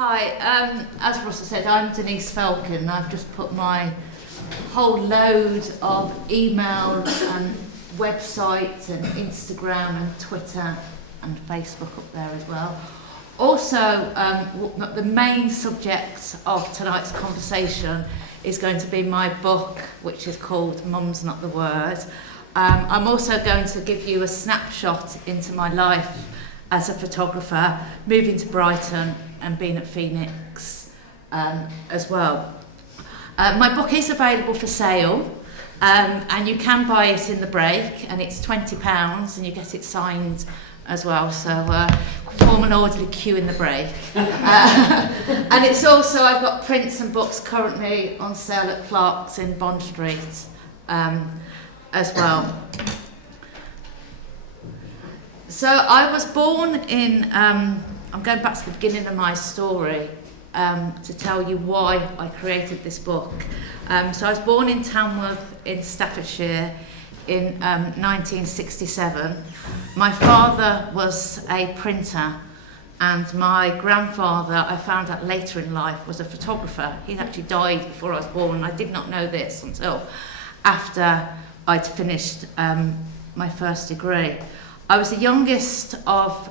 Hi, as Russell said, I'm Denise Felkin. I've just put my whole load of emails and websites and Instagram and Twitter and Facebook up there as well. Also, the main subject of tonight's conversation is going to be my book, which is called Mum's Not the Word. I'm also going to give you a snapshot into my life as a photographer, moving to Brighton and being at Phoenix as well. My book is available for sale, and you can buy it in the break, and it's £20 and you get it signed as well, so form an orderly queue in the break. And it's also, I've got prints and books currently on sale at Clark's in Bond Street as well. So I was born in, I'm going back to the beginning of my story to tell you why I created this book. So I was born in Tamworth in Staffordshire in 1967. My father was a printer, and my grandfather, I found out later in life, was a photographer. He actually died before I was born, and I did not know this until after I'd finished my first degree. I was the youngest of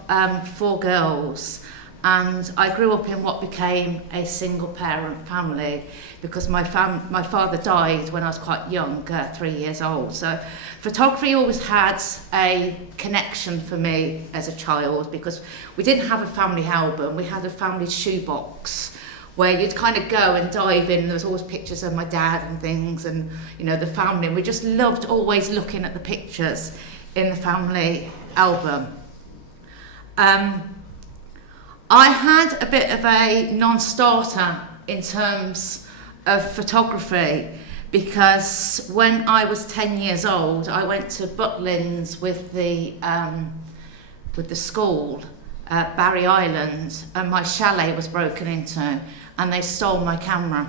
4 girls, and I grew up in what became a single parent family because my father died when I was quite young, 3 years old. So photography always had a connection for me as a child because we didn't have a family album, we had a family shoebox where you'd kind of go and dive in. There was always pictures of my dad and things and, you know, the family. And we just loved always looking at the pictures in the family album. I had a bit of a non-starter in terms of photography because when I was 10 years old, I went to Butlins with the school at Barry Island, and my chalet was broken into, and they stole my camera.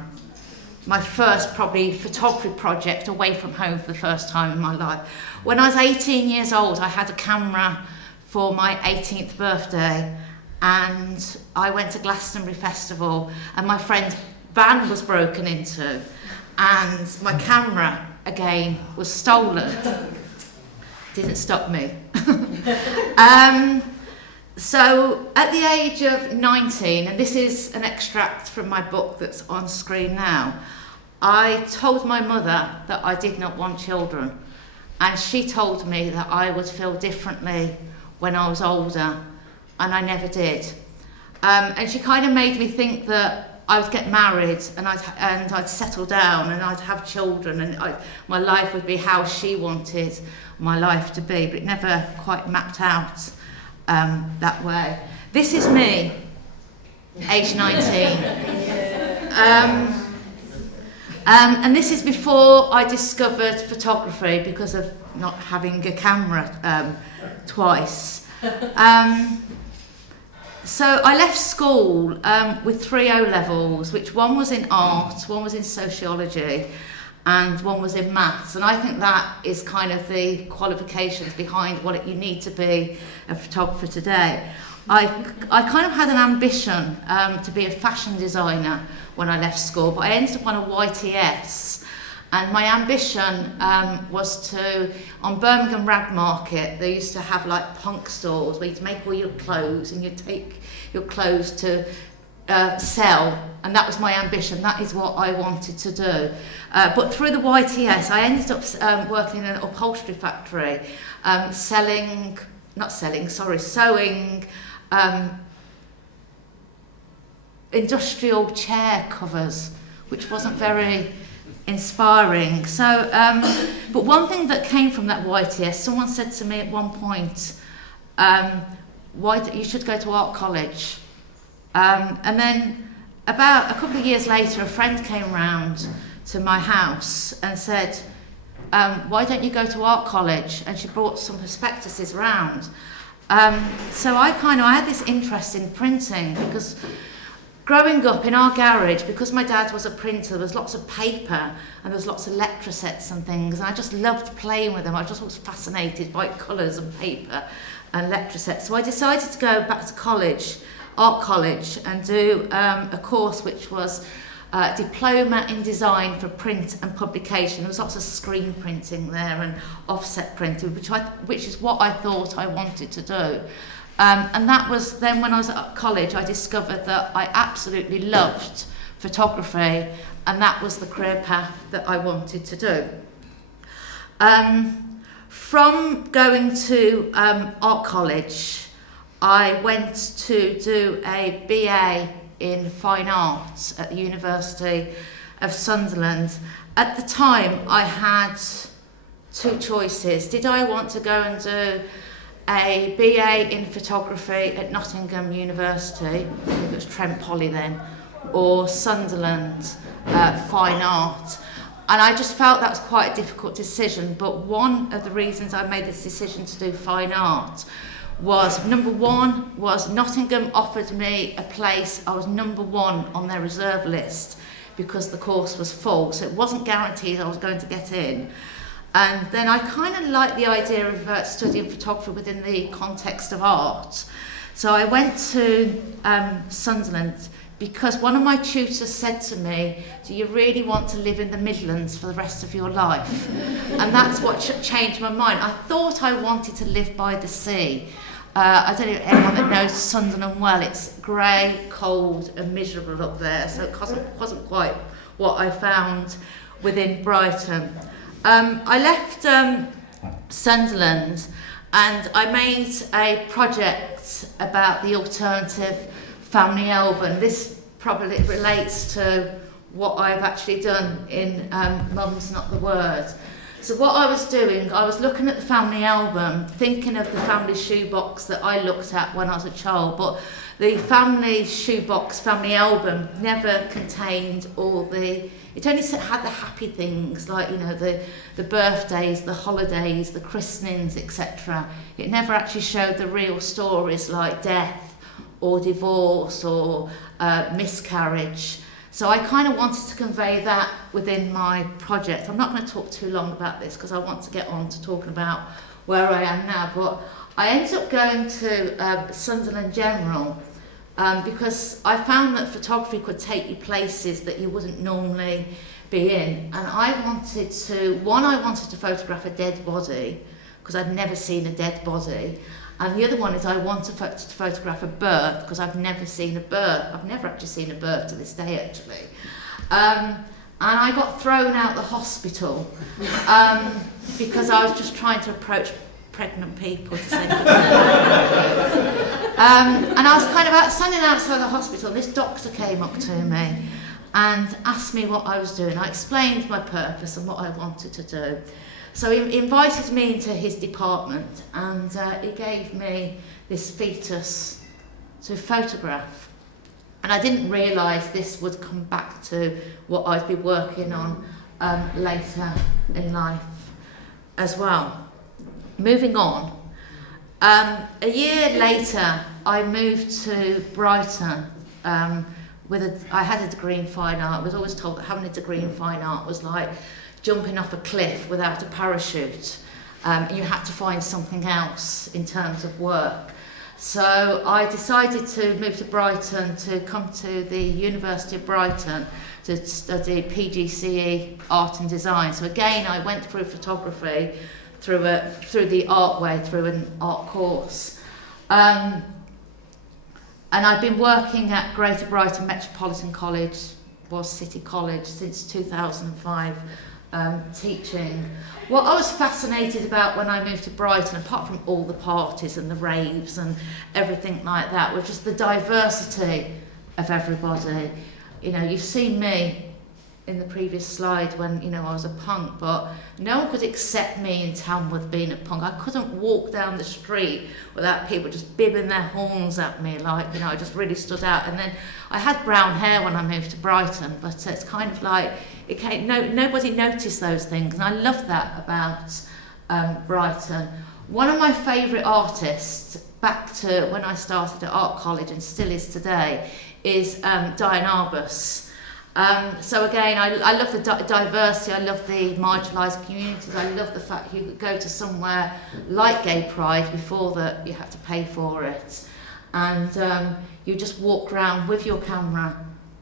My first probably photography project away from home for the first time in my life. When I was 18 years old, I had a camera for my 18th birthday, and I went to Glastonbury Festival, and my friend's van was broken into, and my camera again was stolen. Didn't stop me. So at the age of 19, and this is an extract from my book that's on screen now, I told my mother that I did not want children, and she told me that I would feel differently when I was older, and I never did. And she kind of made me think that I would get married and I'd settle down and I'd have children and my life would be how she wanted my life to be, but it never quite mapped out that way. This is me, age 19. And this is before I discovered photography because of not having a camera twice. So I left school with 3 O-levels, which one was in art, one was in sociology, and one was in maths. And I think that is kind of the qualifications behind what you need to be a photographer today. I kind of had an ambition to be a fashion designer when I left school, but I ended up on a YTS. And my ambition was to, on Birmingham Rag Market, they used to have like punk stores where you'd make all your clothes and you'd take your clothes to sell, and that was my ambition. That is what I wanted to do. But through the YTS, I ended up working in an upholstery factory, sewing industrial chair covers, which wasn't very inspiring. So, but one thing that came from that YTS, someone said to me at one point, you should go to art college. And then about a couple of years later, a friend came round to my house and said, why don't you go to art college? And she brought some prospectuses round. So I had this interest in printing because growing up in our garage, because my dad was a printer, there was lots of paper and there was lots of lecture sets and things, and I just loved playing with them. I just was fascinated by colours and paper and lecture sets. So I decided to go back to college art college and do a course which was diploma in design for print and publication. There was lots of screen printing there and offset printing, which is what I thought I wanted to do. And that was then when I was at college, I discovered that I absolutely loved photography, and that was the career path that I wanted to do. From going to art college, I went to do a BA in fine arts at the University of Sunderland. At the time, I had two choices. Did I want to go and do a BA in photography at Nottingham University, I think it was Trent Poly then, or Sunderland fine art? And I just felt that was quite a difficult decision, but one of the reasons I made this decision to do fine art was, number one, was Nottingham offered me a place. I was number one on their reserve list because the course was full, so it wasn't guaranteed I was going to get in. And then I kind of liked the idea of studying photography within the context of art. So I went to Sunderland because one of my tutors said to me, do you really want to live in the Midlands for the rest of your life? And that's what changed my mind. I thought I wanted to live by the sea. I don't know if anyone that knows Sunderland well, it's grey, cold and miserable up there, so it wasn't quite what I found within Brighton. I left Sunderland and I made a project about the alternative family album. This probably relates to what I've actually done in Mum's Not the Word. So what I was doing, I was looking at the family album, thinking of the family shoebox that I looked at when I was a child, but the family shoebox, family album never contained all the, it only had the happy things like, you know, the birthdays, the holidays, the christenings, etc. It never actually showed the real stories like death or divorce or miscarriage. So I kind of wanted to convey that within my project. I'm not going to talk too long about this because I want to get on to talking about where I am now, but I ended up going to Sunderland General because I found that photography could take you places that you wouldn't normally be in. And I wanted to photograph a dead body because I'd never seen a dead body. And the other one is I want to photograph a birth because I've never seen a birth. I've never actually seen a birth to this day, actually. And I got thrown out the hospital because I was just trying to approach pregnant people to say goodbye. And I was kind of standing outside the hospital, and this doctor came up to me and asked me what I was doing. I explained my purpose and what I wanted to do. So he invited me into his department and he gave me this fetus to photograph. And I didn't realise this would come back to what I'd be working on later in life as well. Moving on, a year later I moved to Brighton I had a degree in fine art. I was always told that having a degree in fine art was like jumping off a cliff without a parachute. You had to find something else in terms of work. So I decided to move to Brighton to come to the University of Brighton to study PGCE art and design. So again, I went through photography through the art way, through an art course. And I've been working at Greater Brighton Metropolitan College, was City College, since 2005. Teaching. What I was fascinated about when I moved to Brighton, apart from all the parties and the raves and everything like that, was just the diversity of everybody. You know, you've seen me in the previous slide when, you know, I was a punk, but no one could accept me in Tamworth being a punk. I couldn't walk down the street without people just bibbing their horns at me, like, you know, I just really stood out. And then I had brown hair when I moved to Brighton, but it's kind of like, nobody noticed those things, and I love that about Brighton. One of my favourite artists, back to when I started at art college and still is today, is Diane Arbus. So again, I love the diversity, I love the marginalised communities, I love the fact you could go to somewhere like Gay Pride before that you had to pay for it. and you just walk around with your camera,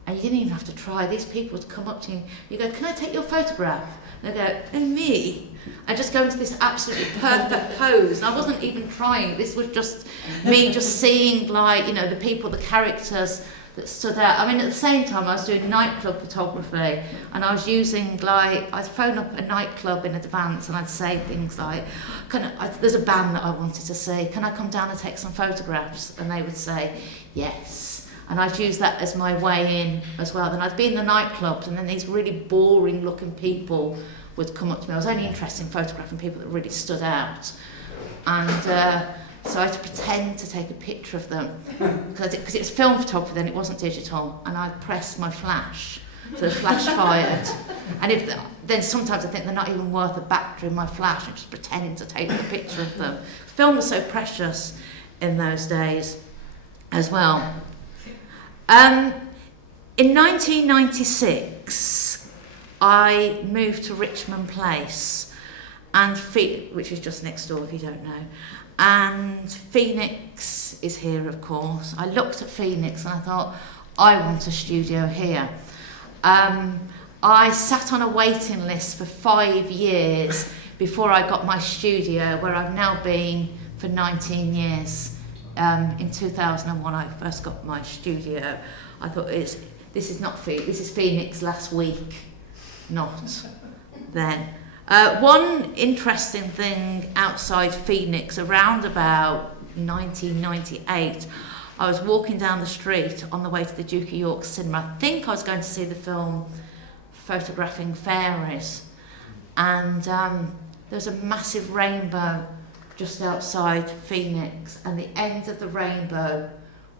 and you didn't even have to try. These people would come up to you, you go, "Can I take your photograph?" And they go, "Oh, me?" I just go into this absolutely perfect pose, and I wasn't even trying. This was just me just seeing, like, you know, the people, the characters that stood out. I mean, at the same time, I was doing nightclub photography, and I was using, like, I'd phone up a nightclub in advance, and I'd say things like, there's a band that I wanted to see, "Can I come down and take some photographs?" And they would say, "Yes." And I'd use that as my way in as well. Then I'd be in the nightclubs, and then these really boring looking people would come up to me. I was only interested in photographing people that really stood out. And so I had to pretend to take a picture of them, because it was film photography then, it wasn't digital, and I'd press my flash, so the flash fired. And then sometimes I think they're not even worth a battery in my flash, and just pretend to take a picture of them. Film was so precious in those days as well. In 1996, I moved to Richmond Place, which is just next door if you don't know. And Phoenix is here, of course. I looked at Phoenix and I thought, I want a studio here. I sat on a waiting list for 5 years before I got my studio, where I've now been for 19 years. In 2001, I first got my studio. I thought, this is not Phoenix, this is Phoenix last week, not then. One interesting thing outside Phoenix, around about 1998, I was walking down the street on the way to the Duke of York cinema. I think I was going to see the film Photographing Fairies, and there was a massive rainbow just outside Phoenix, and the end of the rainbow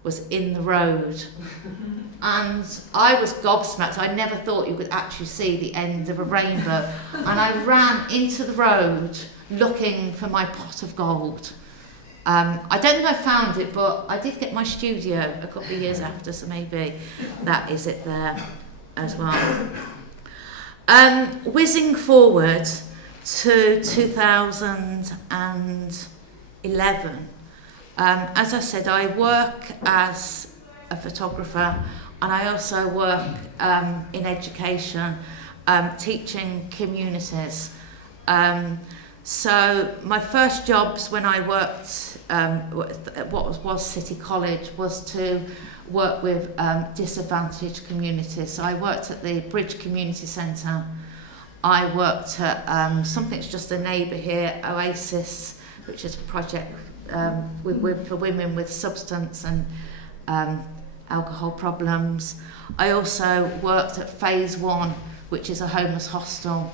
was in the road. And I was gobsmacked. I never thought you could actually see the end of a rainbow. And I ran into the road looking for my pot of gold. I don't think I found it, but I did get my studio a couple of years after, so maybe that is it there as well. Whizzing forward to 2011, as I said, I work as a photographer, and I also work in education, teaching communities. So my first jobs when I worked at what was City College was to work with disadvantaged communities. So I worked at the Bridge Community Centre. I worked at something's just a neighbour here, Oasis, which is a project for women with substance and alcohol problems. I also worked at Phase 1, which is a homeless hostel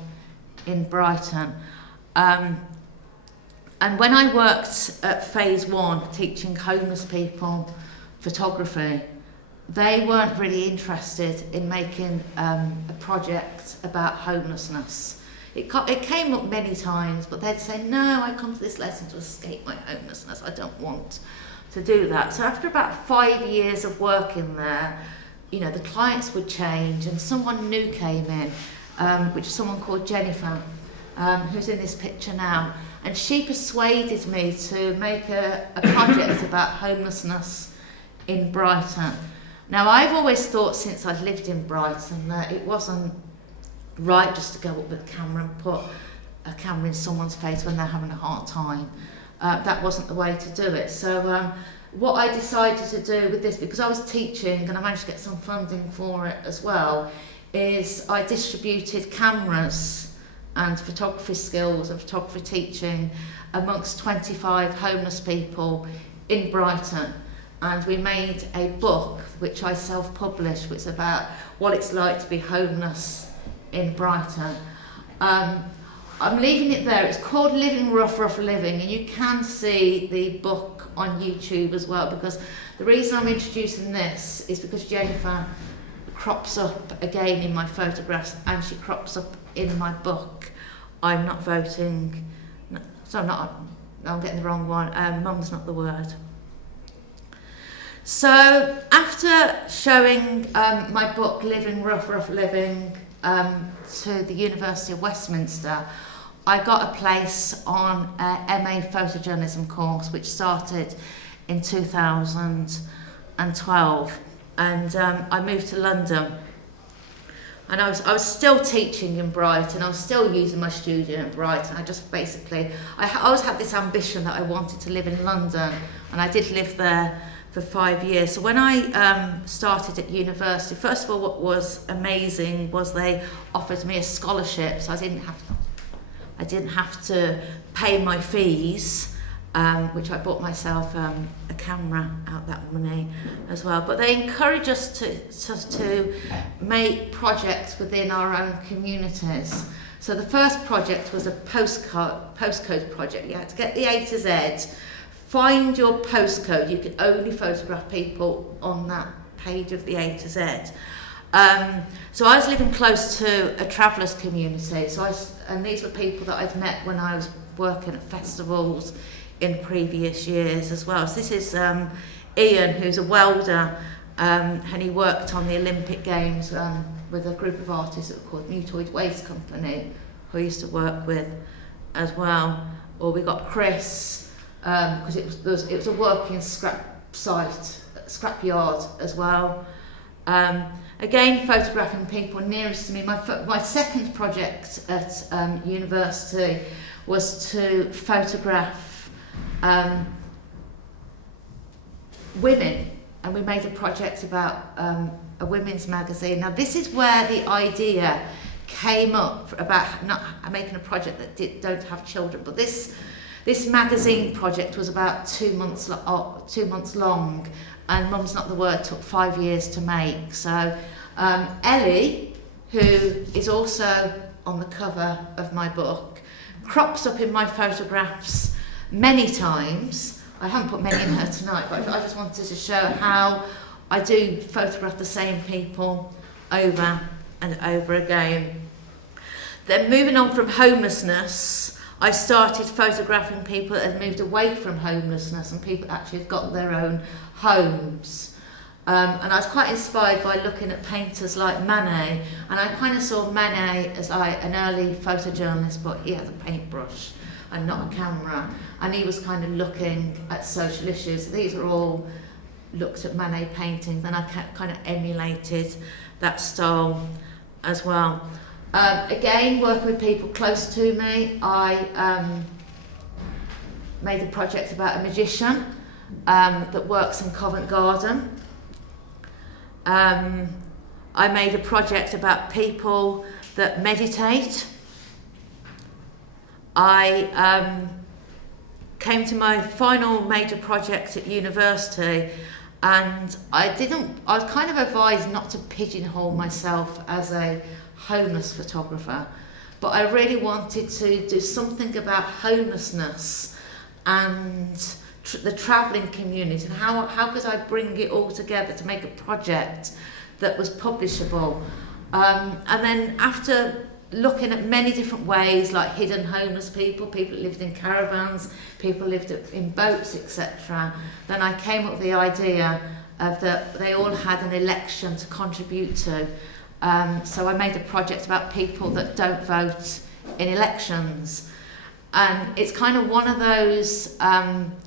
in Brighton. And when I worked at Phase 1, teaching homeless people photography, they weren't really interested in making a project about homelessness. It came up many times, but they'd say, "No, I come to this lesson to escape my homelessness. I don't want to do that." So after about 5 years of working there, you know, the clients would change, and someone new came in, which is someone called Jennifer, who's in this picture now. And she persuaded me to make a project about homelessness in Brighton. Now, I've always thought, since I'd lived in Brighton, that it wasn't right just to go up with a camera and put a camera in someone's face when they're having a hard time. That wasn't the way to do it. So what I decided to do with this, because I was teaching and I managed to get some funding for it as well, is I distributed cameras and photography skills and photography teaching amongst 25 homeless people in Brighton. And we made a book which I self-published, which is about what it's like to be homeless in Brighton. I'm leaving it there. It's called Living Rough, Rough Living, and you can see the book on YouTube as well, because the reason I'm introducing this is because Jennifer crops up again in my photographs, and she crops up in my book. I'm not voting, no, so I'm getting the wrong one. Mum's not the word. So after showing my book, Living Rough, Rough Living, to the University of Westminster, I got a place on a MA photojournalism course, which started in 2012, and I moved to London. And I was still teaching in Brighton. I was still using my studio in Brighton. I always had this ambition that I wanted to live in London, and I did live there for 5 years. So when I started at university, first of all, what was amazing was they offered me a scholarship, so I didn't have to pay my fees, which I bought myself a camera out that money as well. But they encourage us to make projects within our own communities. So the first project was a postcode project. You had to get the A to Z, find your postcode. You could only photograph people on that page of the A to Z. So I was living close to a travellers community. And these were people that I'd met when I was working at festivals in previous years as well. So this is Ian, who's a welder, and he worked on the Olympic Games with a group of artists that were called Mutoid Waste Company, who I used to work with as well. Or we got Chris, because it was a working scrap yard as well. Again, photographing people nearest to me. My second project at university was to photograph women, and we made a project about a women's magazine. Now this is where the idea came up about not making a project that don't have children, but this magazine project was about 2 months long, and Mum's Not the Word took 5 years to make. So Ellie, who is also on the cover of my book, crops up in my photographs many times. I haven't put many in her tonight, but I just wanted to show how I do photograph the same people over and over again. Then moving on from homelessness, I started photographing people that had moved away from homelessness and people that actually had got their own homes. And I was quite inspired by looking at painters like Manet, and I kind of saw Manet as an early photojournalist, but he had a paintbrush and not a camera, and he was kind of looking at social issues. These are all looked at Manet paintings, and I kind of emulated that style as well. Again, working with people close to me, I made a project about a magician that works in Covent Garden. I made a project about people that meditate. I came to my final major project at university, and I was kind of advised not to pigeonhole myself as a homeless photographer, but I really wanted to do something about homelessness and the travelling community, and how could I bring it all together to make a project that was publishable. And then after looking at many different ways, like hidden homeless people that lived in caravans, people lived in boats, etc. Then I came up with the idea of that they all had an election to contribute to. So I made a project about people that don't vote in elections. And it's kind of one of those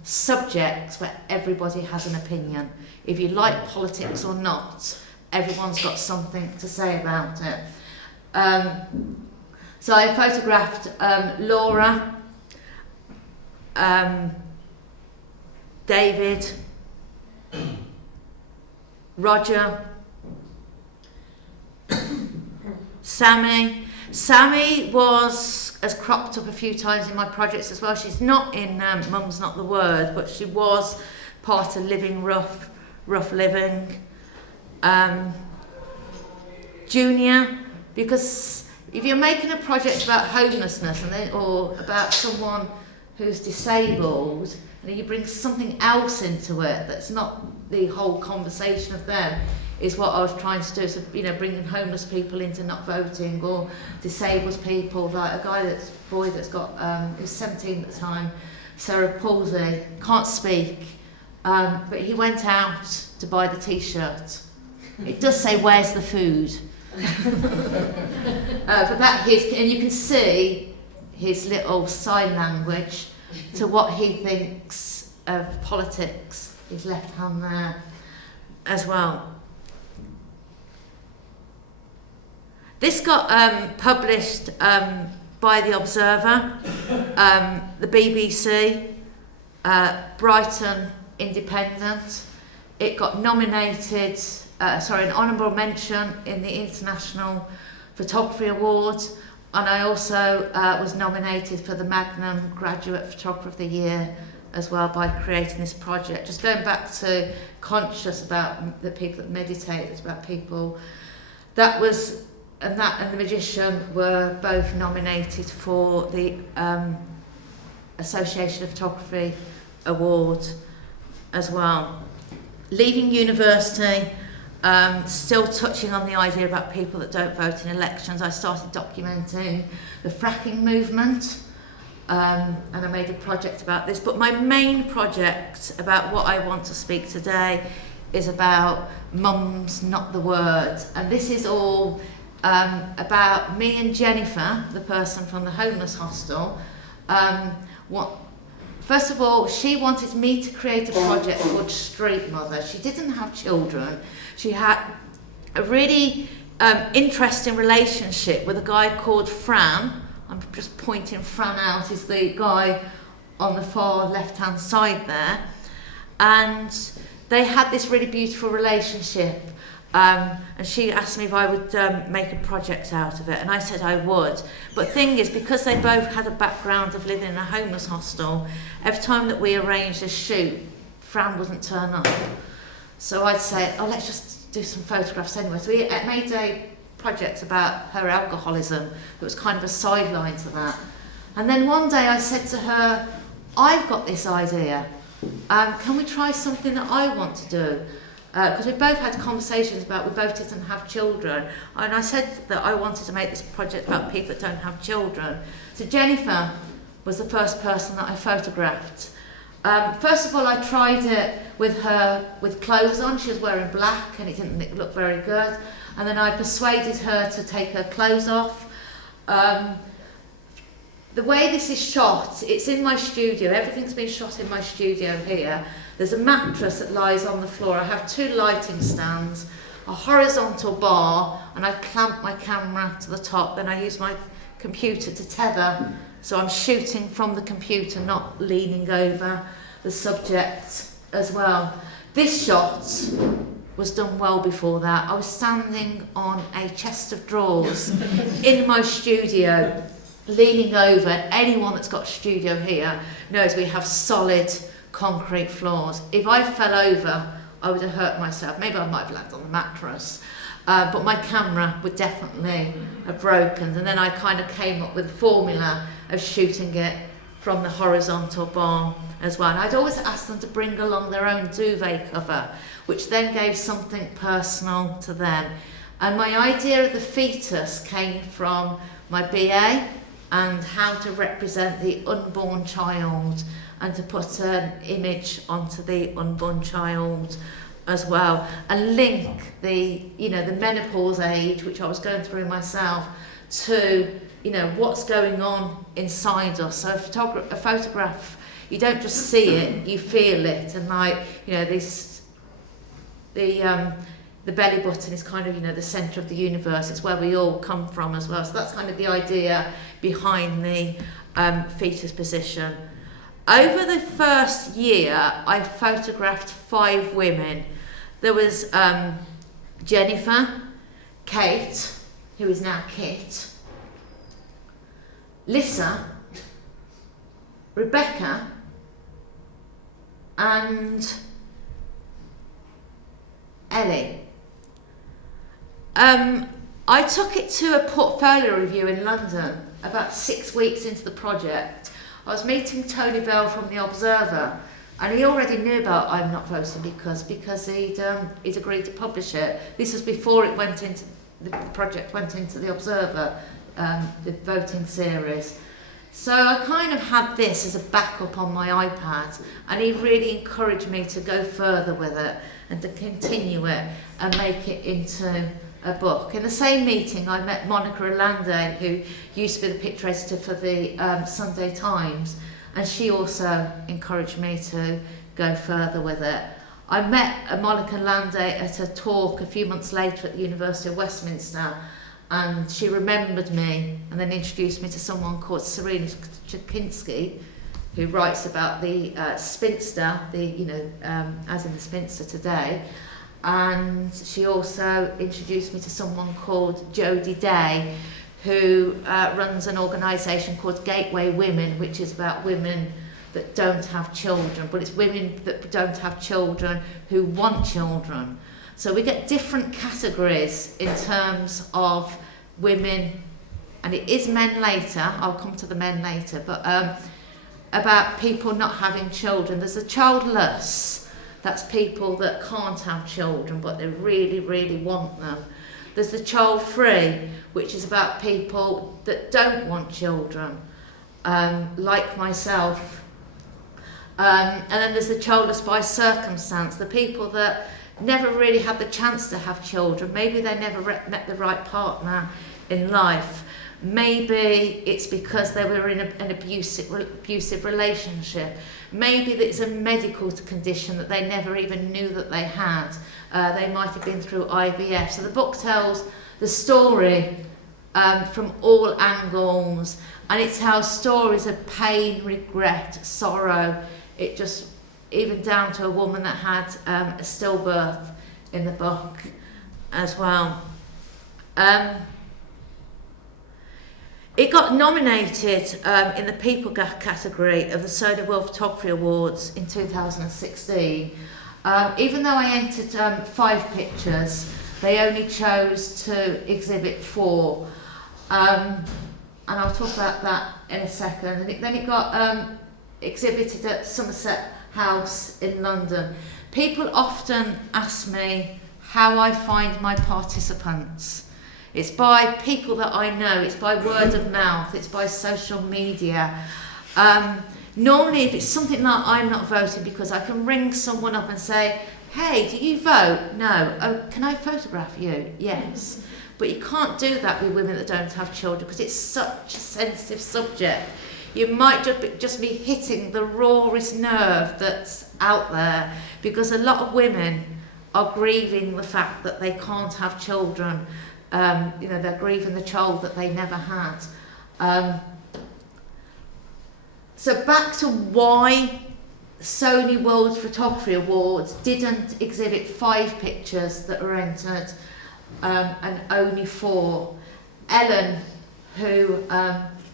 subjects where everybody has an opinion. If you like politics or not, everyone's got something to say about it. So I photographed Lora, David, Roger, Sammy. Sammy has cropped up a few times in my projects as well. She's not in Mum's Not the Word, but she was part of Living Rough Living. Junior, because if you're making a project about homelessness or about someone who's disabled, and you bring something else into it that's not the whole conversation of them, is what I was trying to do. So, bringing homeless people into not voting, or disabled people, like a boy that's got, he was 17 at the time, cerebral palsy, can't speak, but he went out to buy the t-shirt. It does say, "Where's the food?" But and you can see his little sign language to what he thinks of politics, his left hand there as well. This got published by The Observer, the BBC, Brighton Independent. It got nominated, an honourable mention in the International Photography Awards, and I also was nominated for the Magnum Graduate Photographer of the Year as well by creating this project. Just going back to conscious about the people that meditate, it's about people that was, and The Magician were both nominated for the Association of Photography Award as well. Leaving university, still touching on the idea about people that don't vote in elections, I started documenting the fracking movement, and I made a project about this. But my main project about what I want to speak today is about Mums Not the Word. And this is all about me and Jennifer, the person from the homeless hostel. First of all, she wanted me to create a project called Street Mother. She didn't have children. She had a really interesting relationship with a guy called Fran. I'm just pointing Fran out, is the guy on the far left-hand side there. And they had this really beautiful relationship. And she asked me if I would make a project out of it, and I said I would. But the thing is, because they both had a background of living in a homeless hostel, every time that we arranged a shoot, Fran wouldn't turn up. So I'd say, oh, let's just do some photographs anyway. So we made a project about her alcoholism that was kind of a sideline to that. And then one day I said to her, I've got this idea. Can we try something that I want to do? Because we both had conversations about we both didn't have children, and I said that I wanted to make this project about people that don't have children. So Jennifer was the first person that I photographed. First of all, I tried it with her with clothes on. She was wearing black and it didn't look very good. And then I persuaded her to take her clothes off. The way this is shot, it's in my studio. Everything's been shot in my studio here. There's a mattress that lies on the floor. I have 2 lighting stands, a horizontal bar, and I clamp my camera to the top. Then I use my computer to tether, so I'm shooting from the computer, not leaning over the subject as well. This shot was done well before that. I was standing on a chest of drawers in my studio, leaning over. Anyone that's got a studio here knows we have solid concrete floors. If I fell over, I would have hurt myself. Maybe I might have landed on the mattress, but my camera would definitely have broken. And then I kind of came up with a formula of shooting it from the horizontal bar as well. And I'd always ask them to bring along their own duvet cover, which then gave something personal to them. And my idea of the fetus came from my BA and how to represent the unborn child and to put an image onto the unborn child as well, and link the menopause age, which I was going through myself, to what's going on inside us. So a photograph, you don't just see it, you feel it, and the belly button is kind of the centre of the universe. It's where we all come from as well. So that's kind of the idea behind the fetus position. Over the first year, I photographed 5 women. There was Jennifer, Kate, who is now Kit, Lissa, Rebecca, and Ellie. I took it to a portfolio review in London about 6 weeks into the project. I was meeting Tony Bell from The Observer, and he already knew about I'm Not Voting because he'd agreed to publish it. This was before it went into the project went into The Observer, the voting series. So I kind of had this as a backup on my iPad, and he really encouraged me to go further with it and to continue it and make it into a book. In the same meeting, I met Monica Alande, who used to be the picture editor for the Sunday Times, and she also encouraged me to go further with it. I met Monica Lande at a talk a few months later at the University of Westminster, and she remembered me and then introduced me to someone called Serena Chakinsky, who writes about the spinster, as in the spinster today. And she also introduced me to someone called Jodie Day, who runs an organisation called Gateway Women, which is about women that don't have children, but it's women that don't have children who want children. So we get different categories in terms of women, and it is men later, I'll come to the men later, but about people not having children. There's the childless, that's people that can't have children, but they really, really want them. There's the child-free, which is about people that don't want children, like myself. And then there's the childless by circumstance, the people that never really had the chance to have children. Maybe they never met the right partner in life. Maybe it's because they were in an abusive relationship. Maybe it's a medical condition that they never even knew that they had. They might have been through IVF. So the book tells the story from all angles, and it tells stories of pain, regret, sorrow. It just, even down to a woman that had a stillbirth in the book as well. It got nominated in the People category of the Sony World Photography Awards in 2016. Even though I entered 5 pictures, they only chose to exhibit 4. And I'll talk about that in a second. And then it got exhibited at Somerset House in London. People often ask me how I find my participants. It's by people that I know, it's by word of mouth, it's by social media. Normally if it's something like I'm not voting, because I can ring someone up and say, hey, do you vote? No. Oh, can I photograph you? Yes. But you can't do that with women that don't have children, because it's such a sensitive subject. You might just be hitting the rawest nerve that's out there, because a lot of women are grieving the fact that they can't have children. They're grieving the child that they never had. So back to why Sony World Photography Awards didn't exhibit 5 pictures that were entered, and only 4. Ellen, who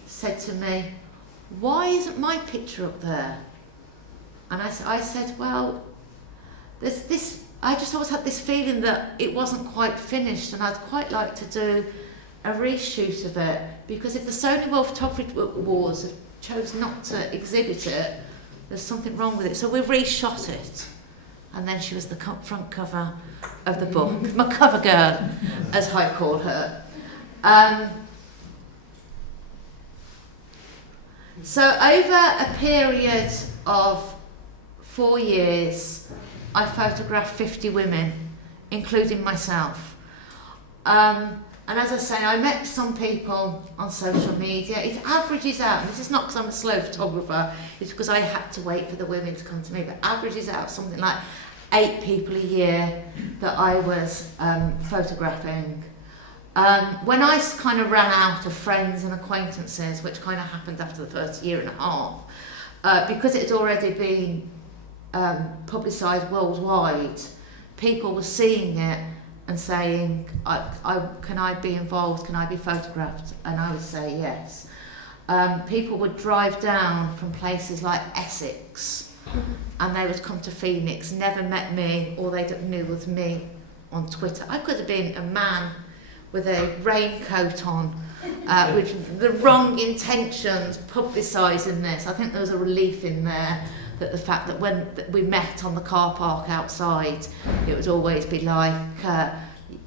said to me, why isn't my picture up there? And I said, well, there's this, I just always had this feeling that it wasn't quite finished, and I'd quite like to do a reshoot of it, because if the Sony World Photography Awards chose not to exhibit it, there's something wrong with it. So we reshot it, and then she was the front cover of the book, my cover girl, as I call her. So over a period of 4 years, I photographed 50 women, including myself. And as I say, I met some people on social media. It averages out, and this is not because I'm a slow photographer, it's because I had to wait for the women to come to me, but averages out something like 8 people a year that I was photographing. When I kind of ran out of friends and acquaintances, which kind of happened after the first year and a half, because it had already been publicised worldwide, people were seeing it and saying, can I be involved, can I be photographed? And I would say yes. People would drive down from places like Essex, and they would come to Phoenix, never met me, or they knew it was me on Twitter. I could have been a man with a raincoat on, with the wrong intentions, publicising this. I think there was a relief in there, that the fact that when we met on the car park outside, it would always be like, okay,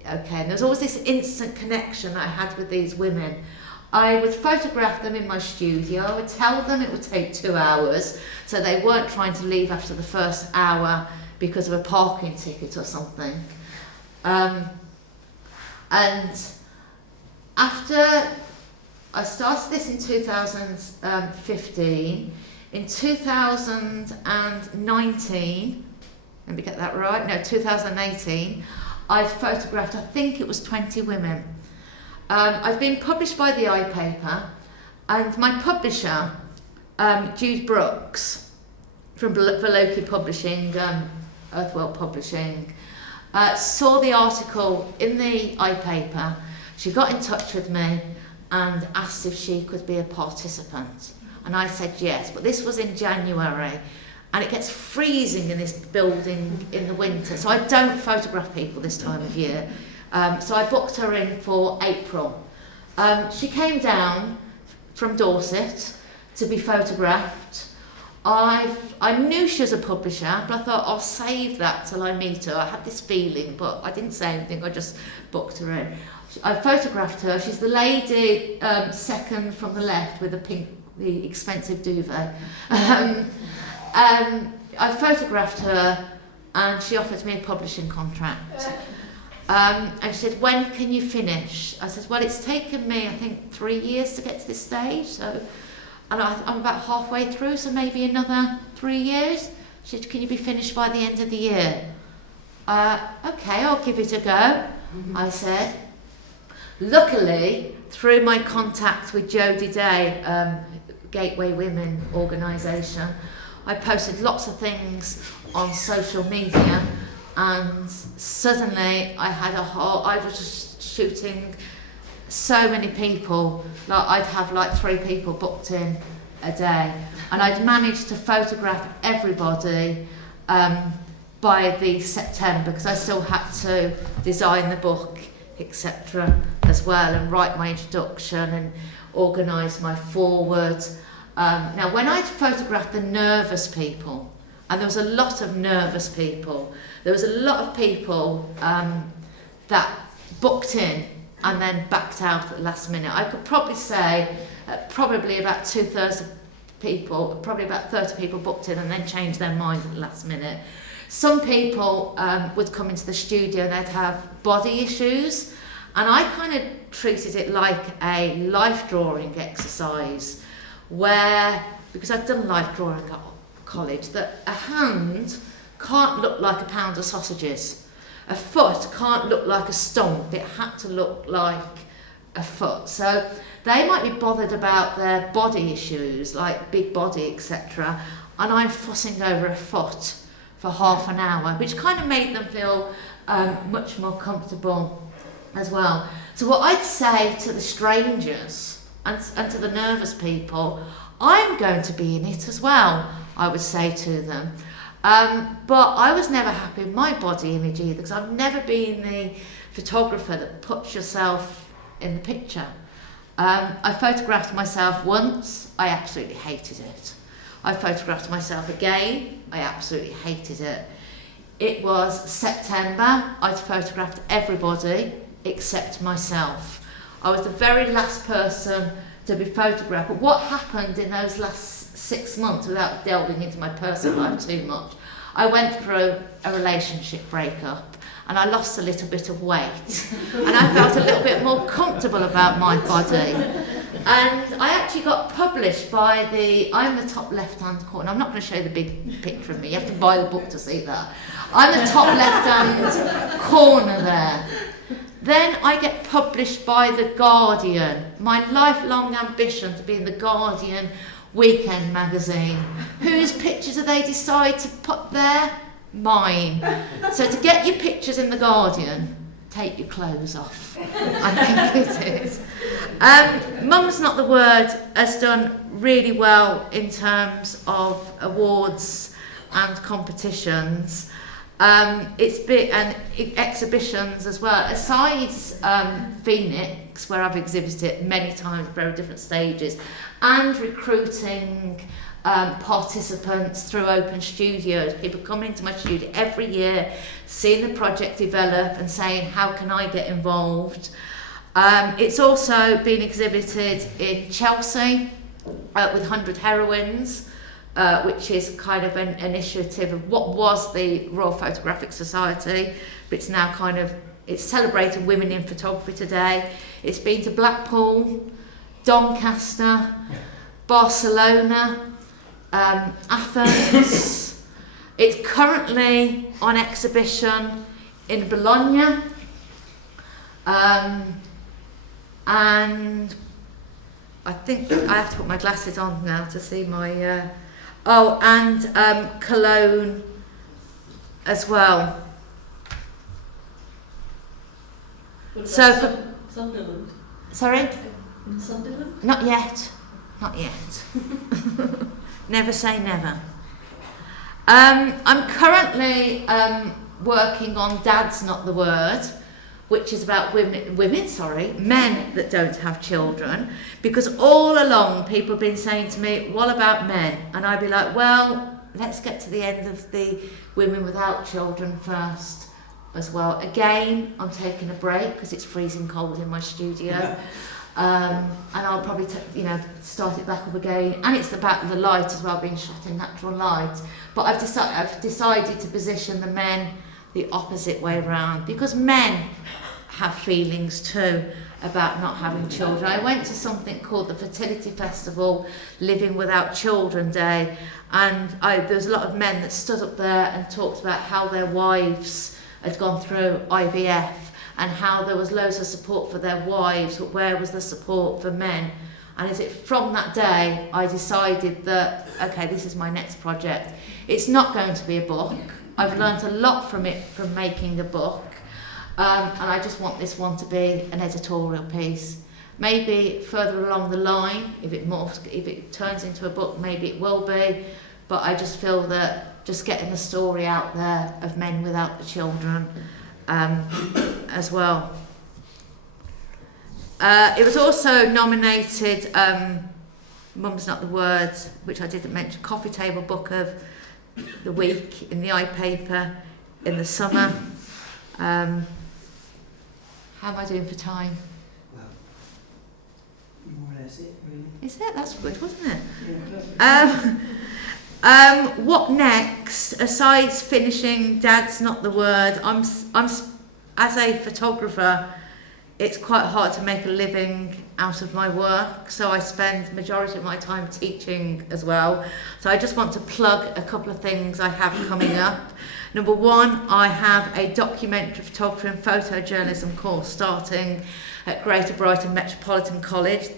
and there was always this instant connection that I had with these women. I would photograph them in my studio. I would tell them it would take 2 hours, so they weren't trying to leave after the first hour because of a parking ticket or something. And after I started this in 2015, in 2019, let me get that right, no, 2018, I photographed, I think it was 20 women. I've been published by the iPaper, and my publisher, Jude Brooks, from Bologna Publishing, Earthwell Publishing, saw the article in the iPaper. She got in touch with me and asked if she could be a participant. And I said yes, but this was in January, and it gets freezing in this building in the winter, so I don't photograph people this time of year. So I booked her in for April. She came down from Dorset to be photographed. I knew she was a publisher, but I thought I'll save that till I meet her. I had this feeling, but I didn't say anything, I just booked her in. I photographed her. She's the lady second from the left with the expensive duvet. I photographed her, and she offered me a publishing contract. And she said, when can you finish? I said, well, it's taken me, I think, 3 years to get to this stage, so, and I'm about halfway through, so maybe another 3 years. She said, can you be finished by the end of the year? Okay, I'll give it a go, I said. Luckily, through my contact with Jodie Day, Gateway Women organisation, I posted lots of things on social media, and suddenly I was just shooting so many people, like I'd have like 3 people booked in a day, and I'd managed to photograph everybody by the September, because I still had to design the book, etc. as well, and write my introduction and organise my foreword. Now, when I'd photographed the nervous people, and there was a lot of nervous people, there was a lot of people that booked in and then backed out at the last minute. I could probably say probably about 2/3 of people, probably about 30 people booked in and then changed their mind at the last minute. Some people would come into the studio and they'd have body issues, and I kind of treated it like a life drawing exercise, where, because I'd done life drawing at college, that a hand can't look like a pound of sausages. A foot can't look like a stump. It had to look like a foot. So they might be bothered about their body issues, like big body, etc. And I'm fussing over a foot for half an hour, which kind of made them feel much more comfortable as well. So what I'd say to the strangers and to the nervous people, I'm going to be in it as well, I would say to them. But I was never happy with my body image either, because I've never been the photographer that puts yourself in the picture. I photographed myself once, I absolutely hated it. I photographed myself again, I absolutely hated it. It was September, I'd photographed everybody except myself. I was the very last person to be photographed. But what happened in those last 6 months, without delving into my personal life too much, I went through a relationship breakup, and I lost a little bit of weight, and I felt a little bit more comfortable about my body. And I actually got published by I'm the top left-hand corner. I'm not going to show you the big picture of me. You have to buy the book to see that. I'm the top left-hand corner there. Then I get published by The Guardian, my lifelong ambition to be in The Guardian weekend magazine. Whose pictures do they decide to put there? Mine. So to get your pictures in The Guardian, take your clothes off. I think it is. Mum's Not the Word has done really well in terms of awards and competitions. It's big, and exhibitions as well. Asides Phoenix, where I've exhibited many times at very different stages, and recruiting participants through open studios. People come into my studio every year, seeing the project develop and saying, how can I get involved? It's also been exhibited in Chelsea with 100 Heroines, which is kind of an initiative of what was the Royal Photographic Society, but it's now it's celebrating women in photography today. It's been to Blackpool, Doncaster, Barcelona, Athens. It's currently on exhibition in Bologna. And I think I have to put my glasses on now to see my... and Cologne as well. So for Sunderland. Sorry? In Sunderland? Not yet. Not yet. Never say never. I'm currently working on Dad's Not the Word, which is about men that don't have children, because all along people have been saying to me, what about men? And I'd be like, well, let's get to the end of the women without children first as well. Again, I'm taking a break because it's freezing cold in my studio. And I'll probably start it back up again, and it's about the light as well, being shot in natural light. But I've decided to position the men the opposite way around, because men have feelings too about not having children. I went to something called the Fertility Festival, Living Without Children Day, and there was a lot of men that stood up there and talked about how their wives had gone through IVF and how there was loads of support for their wives, but where was the support for men? And from that day, I decided that, okay, this is my next project. It's not going to be a book. I've learned a lot from it, from making a book. And I just want this one to be an editorial piece. Maybe further along the line, if it turns into a book, maybe it will be. But I just feel that just getting the story out there of men without the children as well. It was also nominated, Mum's Not the Word, which I didn't mention, Coffee Table Book of the Week in the iPaper in the summer. How am I doing for time? Well, more or less it, really. Is it? That's good, wasn't it? Yeah, what next? Aside finishing Dad's Not the Word, I'm as a photographer, it's quite hard to make a living out of my work, so I spend the majority of my time teaching as well. So I just want to plug a couple of things I have coming up. Number one, I have a documentary photography and photojournalism course starting at Greater Brighton Metropolitan College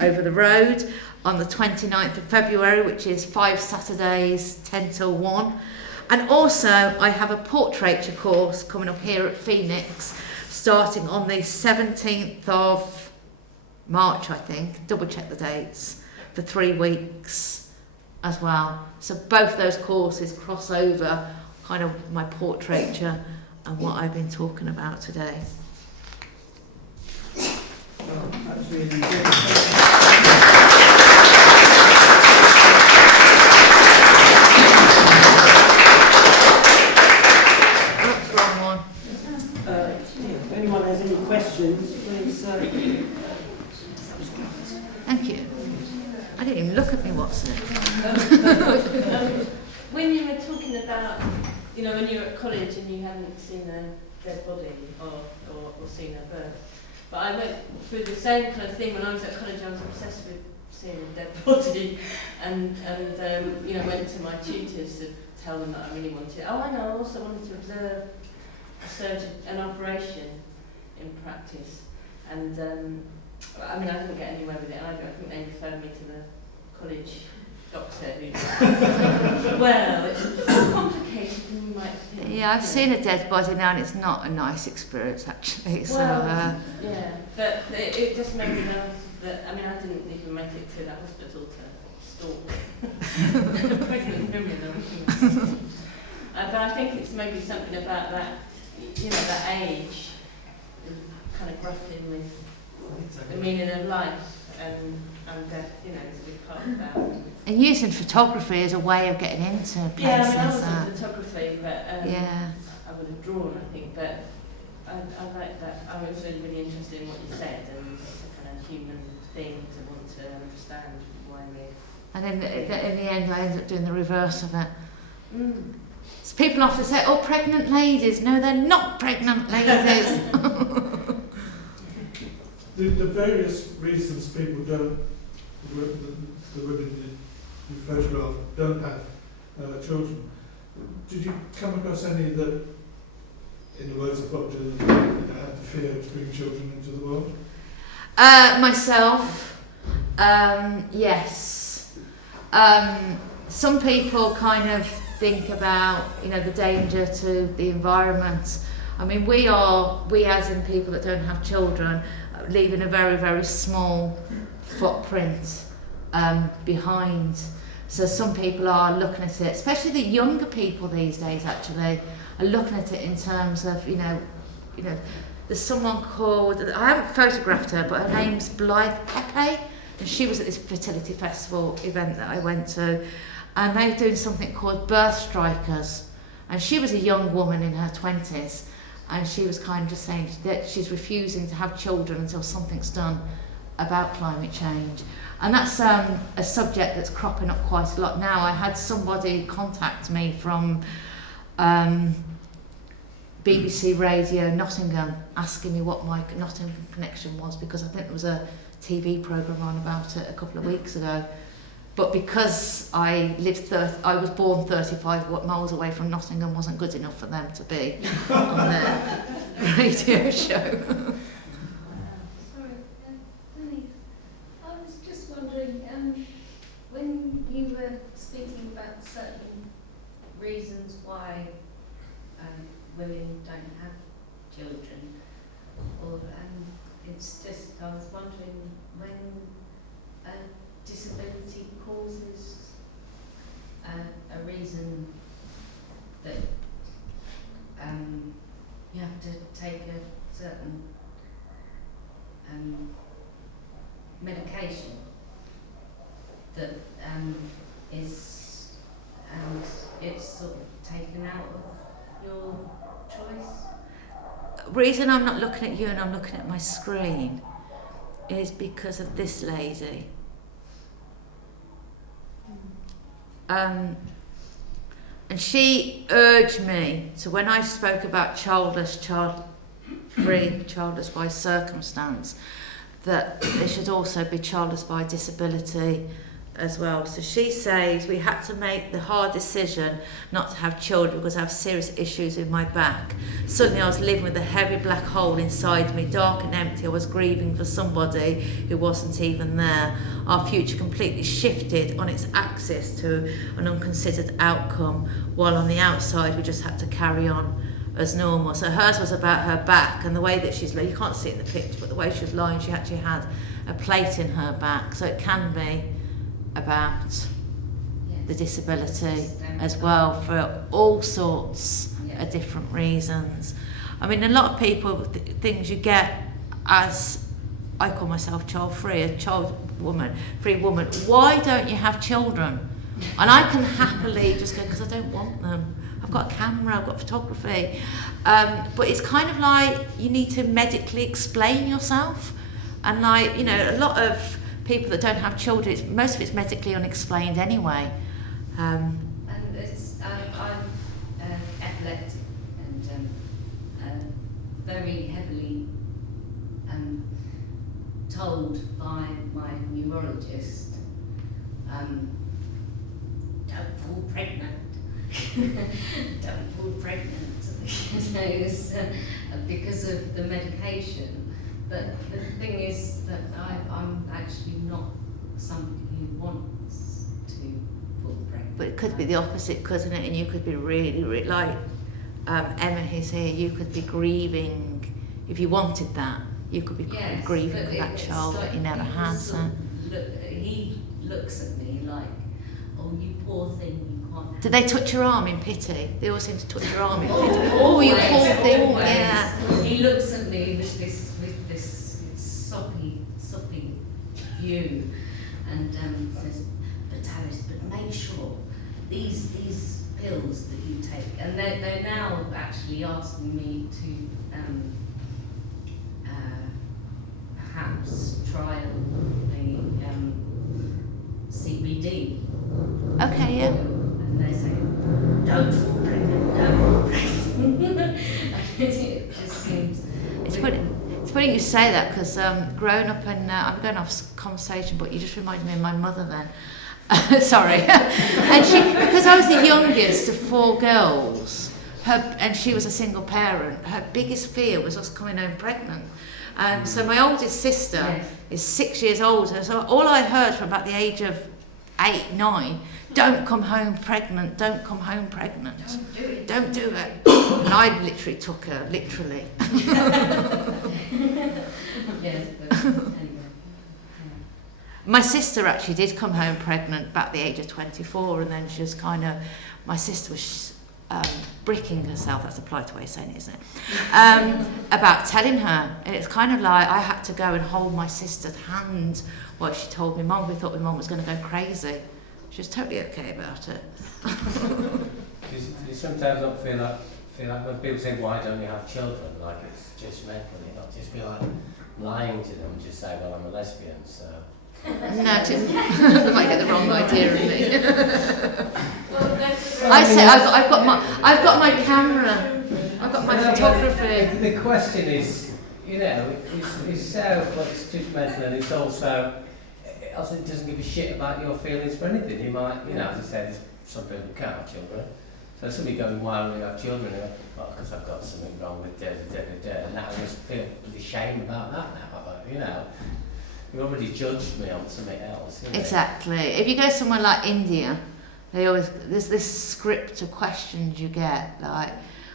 over the road on the 29th of February, which is 5 Saturdays, 10 till 1. And also, I have a portraiture course coming up here at Phoenix, starting on the 17th of March, I think, double check the dates, for 3 weeks as well. So both those courses cross over kind of my portraiture and what I've been talking about today. well, that's really good. If anyone has any questions, please. Thank you. I didn't even look at me, Watson. When you were talking about, when you were at college and you hadn't seen a dead body or seen a birth, but I went through the same kind of thing when I was at college. I was obsessed with seeing a dead body, and went to my tutors to tell them that I really wanted. Oh, I know. I also wanted to observe an operation in practice, and I didn't get anywhere with it either. I think they referred me to the college doctor who well, it's more complicated than you might think. Yeah, I've seen a dead body now, and it's not a nice experience actually. So yeah, but it just made me realize that I didn't even make it to the hospital to stalk pregnant women or anything. But I think it's maybe something about that, that age, kind of grappling with the meaning of life and death, is a big part of that. and using photography as a way of getting into places. Yeah, I was in photography, but yeah. I would have drawn, I think, but I like that. I was really interested in what you said, and it's a kind of human thing to want to understand why we're... And in the end, I ended up doing the reverse of it. So people often say, oh, pregnant ladies. No, they're not pregnant ladies. The various reasons people don't, the women you photograph don't have children. Did you come across any that, in the words of Bob Dylan, had the fear to bring children into the world? Myself, yes. Some people kind of think about, the danger to the environment. I mean, we as in people that don't have children, leaving a very, very small footprint behind. So some people are looking at it, especially the younger people these days actually, are looking at it in terms of, there's someone called, I haven't photographed her, but her name's Blythe Pepe, and she was at this fertility festival event that I went to, and they were doing something called Birth Strikers, and she was a young woman in her 20s, and she was kind of just saying that she's refusing to have children until something's done about climate change. And that's a subject that's cropping up quite a lot now. I had somebody contact me from BBC Radio Nottingham asking me what my Nottingham connection was, because I think there was a TV programme on about it a couple of weeks ago. But because I was born 35 miles away from Nottingham, wasn't good enough for them to be on their radio show. Sorry, Denise, I was just wondering, when you were speaking about certain reasons why women don't have children, or it's just, I was wondering when disability causes a reason that you have to take a certain medication that is, and it's sort of taken out of your choice. Reason I'm not looking at you and I'm looking at my screen is because of this lady. And she urged me to, when I spoke about childless by circumstance, that there should also be childless by disability as well. So she says we had to make the hard decision not to have children because I have serious issues with my back. Suddenly I was living with a heavy black hole inside me, dark and empty. I was grieving for somebody who wasn't even there. Our future completely shifted on its axis to an unconsidered outcome, while on the outside we just had to carry on as normal. So hers was about her back, and the way that she's lying, you can't see it in the picture, but the way she was lying, she actually had a plate in her back. So it can be about the disability as well, for all sorts of different reasons. I mean, a lot of people, things you get as, I call myself child-free, a free woman. Why don't you have children? And I can happily just go, because I don't want them. I've got a camera, I've got photography. But it's kind of like you need to medically explain yourself. And a lot of people that don't have children, most of it's medically unexplained anyway. And it's, I'm epileptic and very heavily told by my neurologist, don't fall pregnant. Don't fall pregnant. Because of the medication. But the thing is that I'm actually not somebody who wants to fall pregnant. But it could be the opposite, couldn't it? And you could be really, really, like Emma who's here, you could be grieving, if you wanted that, you could be grieving for that child that you never had. So. He looks at me like, oh, you poor thing, you can't. Do they touch your arm in pity? They all seem to touch your arm in pity. Oh, you poor thing, always. yeah. He looks at me with this soppy view, and says, but Alice, but make sure these pills that you take, and they're now actually asking me to perhaps trial the CBD. Okay, yeah. And they say, don't fall pregnant, don't fall pregnant. It just seems. It's funny you say that, because growing up in, I'm going off conversation, but you just reminded me of my mother then. Sorry. And because I was the youngest of 4 girls, and she was a single parent, her biggest fear was us coming home pregnant. And so my oldest sister is 6 years older, so all I heard from about the age of 8, 9, don't come home pregnant, don't come home pregnant. Don't do it. And I literally took her, literally. Yes, but anyway. My sister actually did come home pregnant about the age of 24, and then she was my sister was bricking herself, that's a polite way of saying it, isn't it? About telling her. And it's kind of like I had to go and hold my sister's hand while she told me mum. We thought my mum was going to go crazy. She was totally okay about it. You sometimes don't feel like when people say, why don't you have children, like it's judgmental, you don't just feel like lying to them, just say, well, I'm a lesbian, so... No, they might get the wrong idea of me. I say I've got my camera, I've got my photography. The question is, you know, it's so, but it's judgmental, and it's also it doesn't give a shit about your feelings for anything. You might, you know, as I said, there's some people who can't have children. So somebody going, why don't you have children? And go, well, because I've got something wrong with and now I just feel really shame about that now. You know. You already judged me on something else. You know? Exactly. If you go somewhere like India, there's this script of questions you get, like,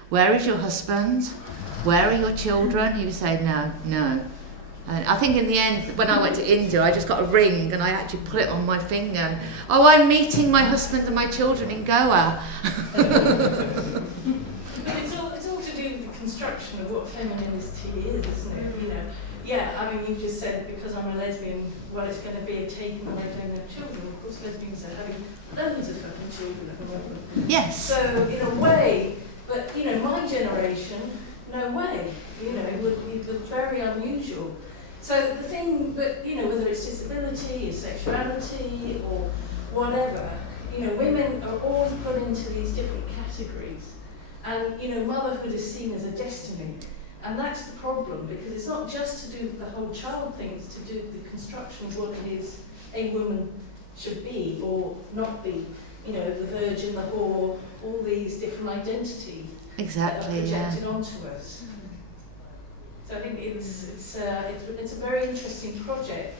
where is your husband? Where are your children? You say no. And I think in the end, when I went to India, I just got a ring and I actually put it on my finger. And, I'm meeting my husband and my children in Goa. It's all to do with the construction of what femininity is, isn't it? You know. Yeah, I mean, you've just said because I'm a lesbian, well, it's going to be a taken when I don't have children. Of course, lesbians are having loads of fucking children at the moment. Yes. So, in a way, but, you know, my generation, no way. You know, it would be very unusual. So the thing, but, you know, whether it's disability, or sexuality, or whatever, you know, women are always put into these different categories. And, you know, motherhood is seen as a destiny. And that's the problem, because it's not just to do with the whole child thing, it's to do with the construction of what it is a woman should be or not be. You know, the virgin, the whore, all these different identities that are projected onto us. So I think it's a very interesting project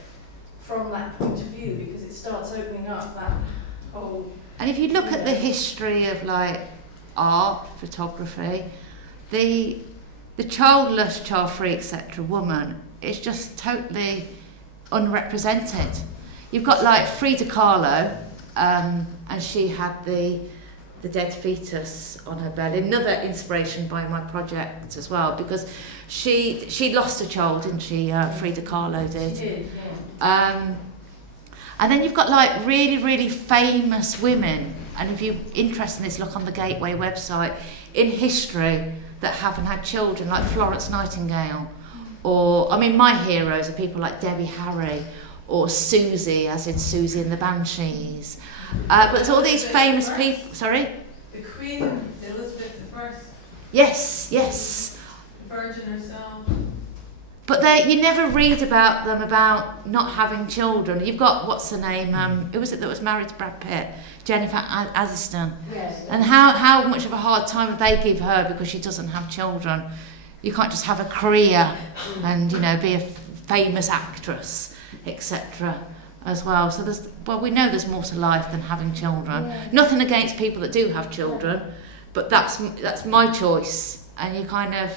from that point of view, because it starts opening up that whole... And if you look at the history of, like, art, photography, the childless, child-free, etc. woman is just totally unrepresented. You've got like Frida Kahlo, and she had the dead fetus on her belly. Another inspiration by my project as well, because she lost a child, didn't she? Frida Kahlo did. She did, yeah. And then you've got like really, really famous women, and if you're interested in this, look on the Gateway website, in history that haven't had children, like Florence Nightingale, or, I mean, my heroes are people like Debbie Harry, or Susie, as in Susie and the Banshees. But it's all these famous people, sorry? The Queen, Elizabeth I. Yes. The Virgin herself. But you never read about them about not having children. You've got, what's her name, who was it that was married to Brad Pitt? Jennifer Aniston. Yes. And how much of a hard time would they give her because she doesn't have children? You can't just have a career and, you know, be a famous actress, etc. as well. So we know there's more to life than having children. Yeah. Nothing against people that do have children, but that's my choice. And you kind of,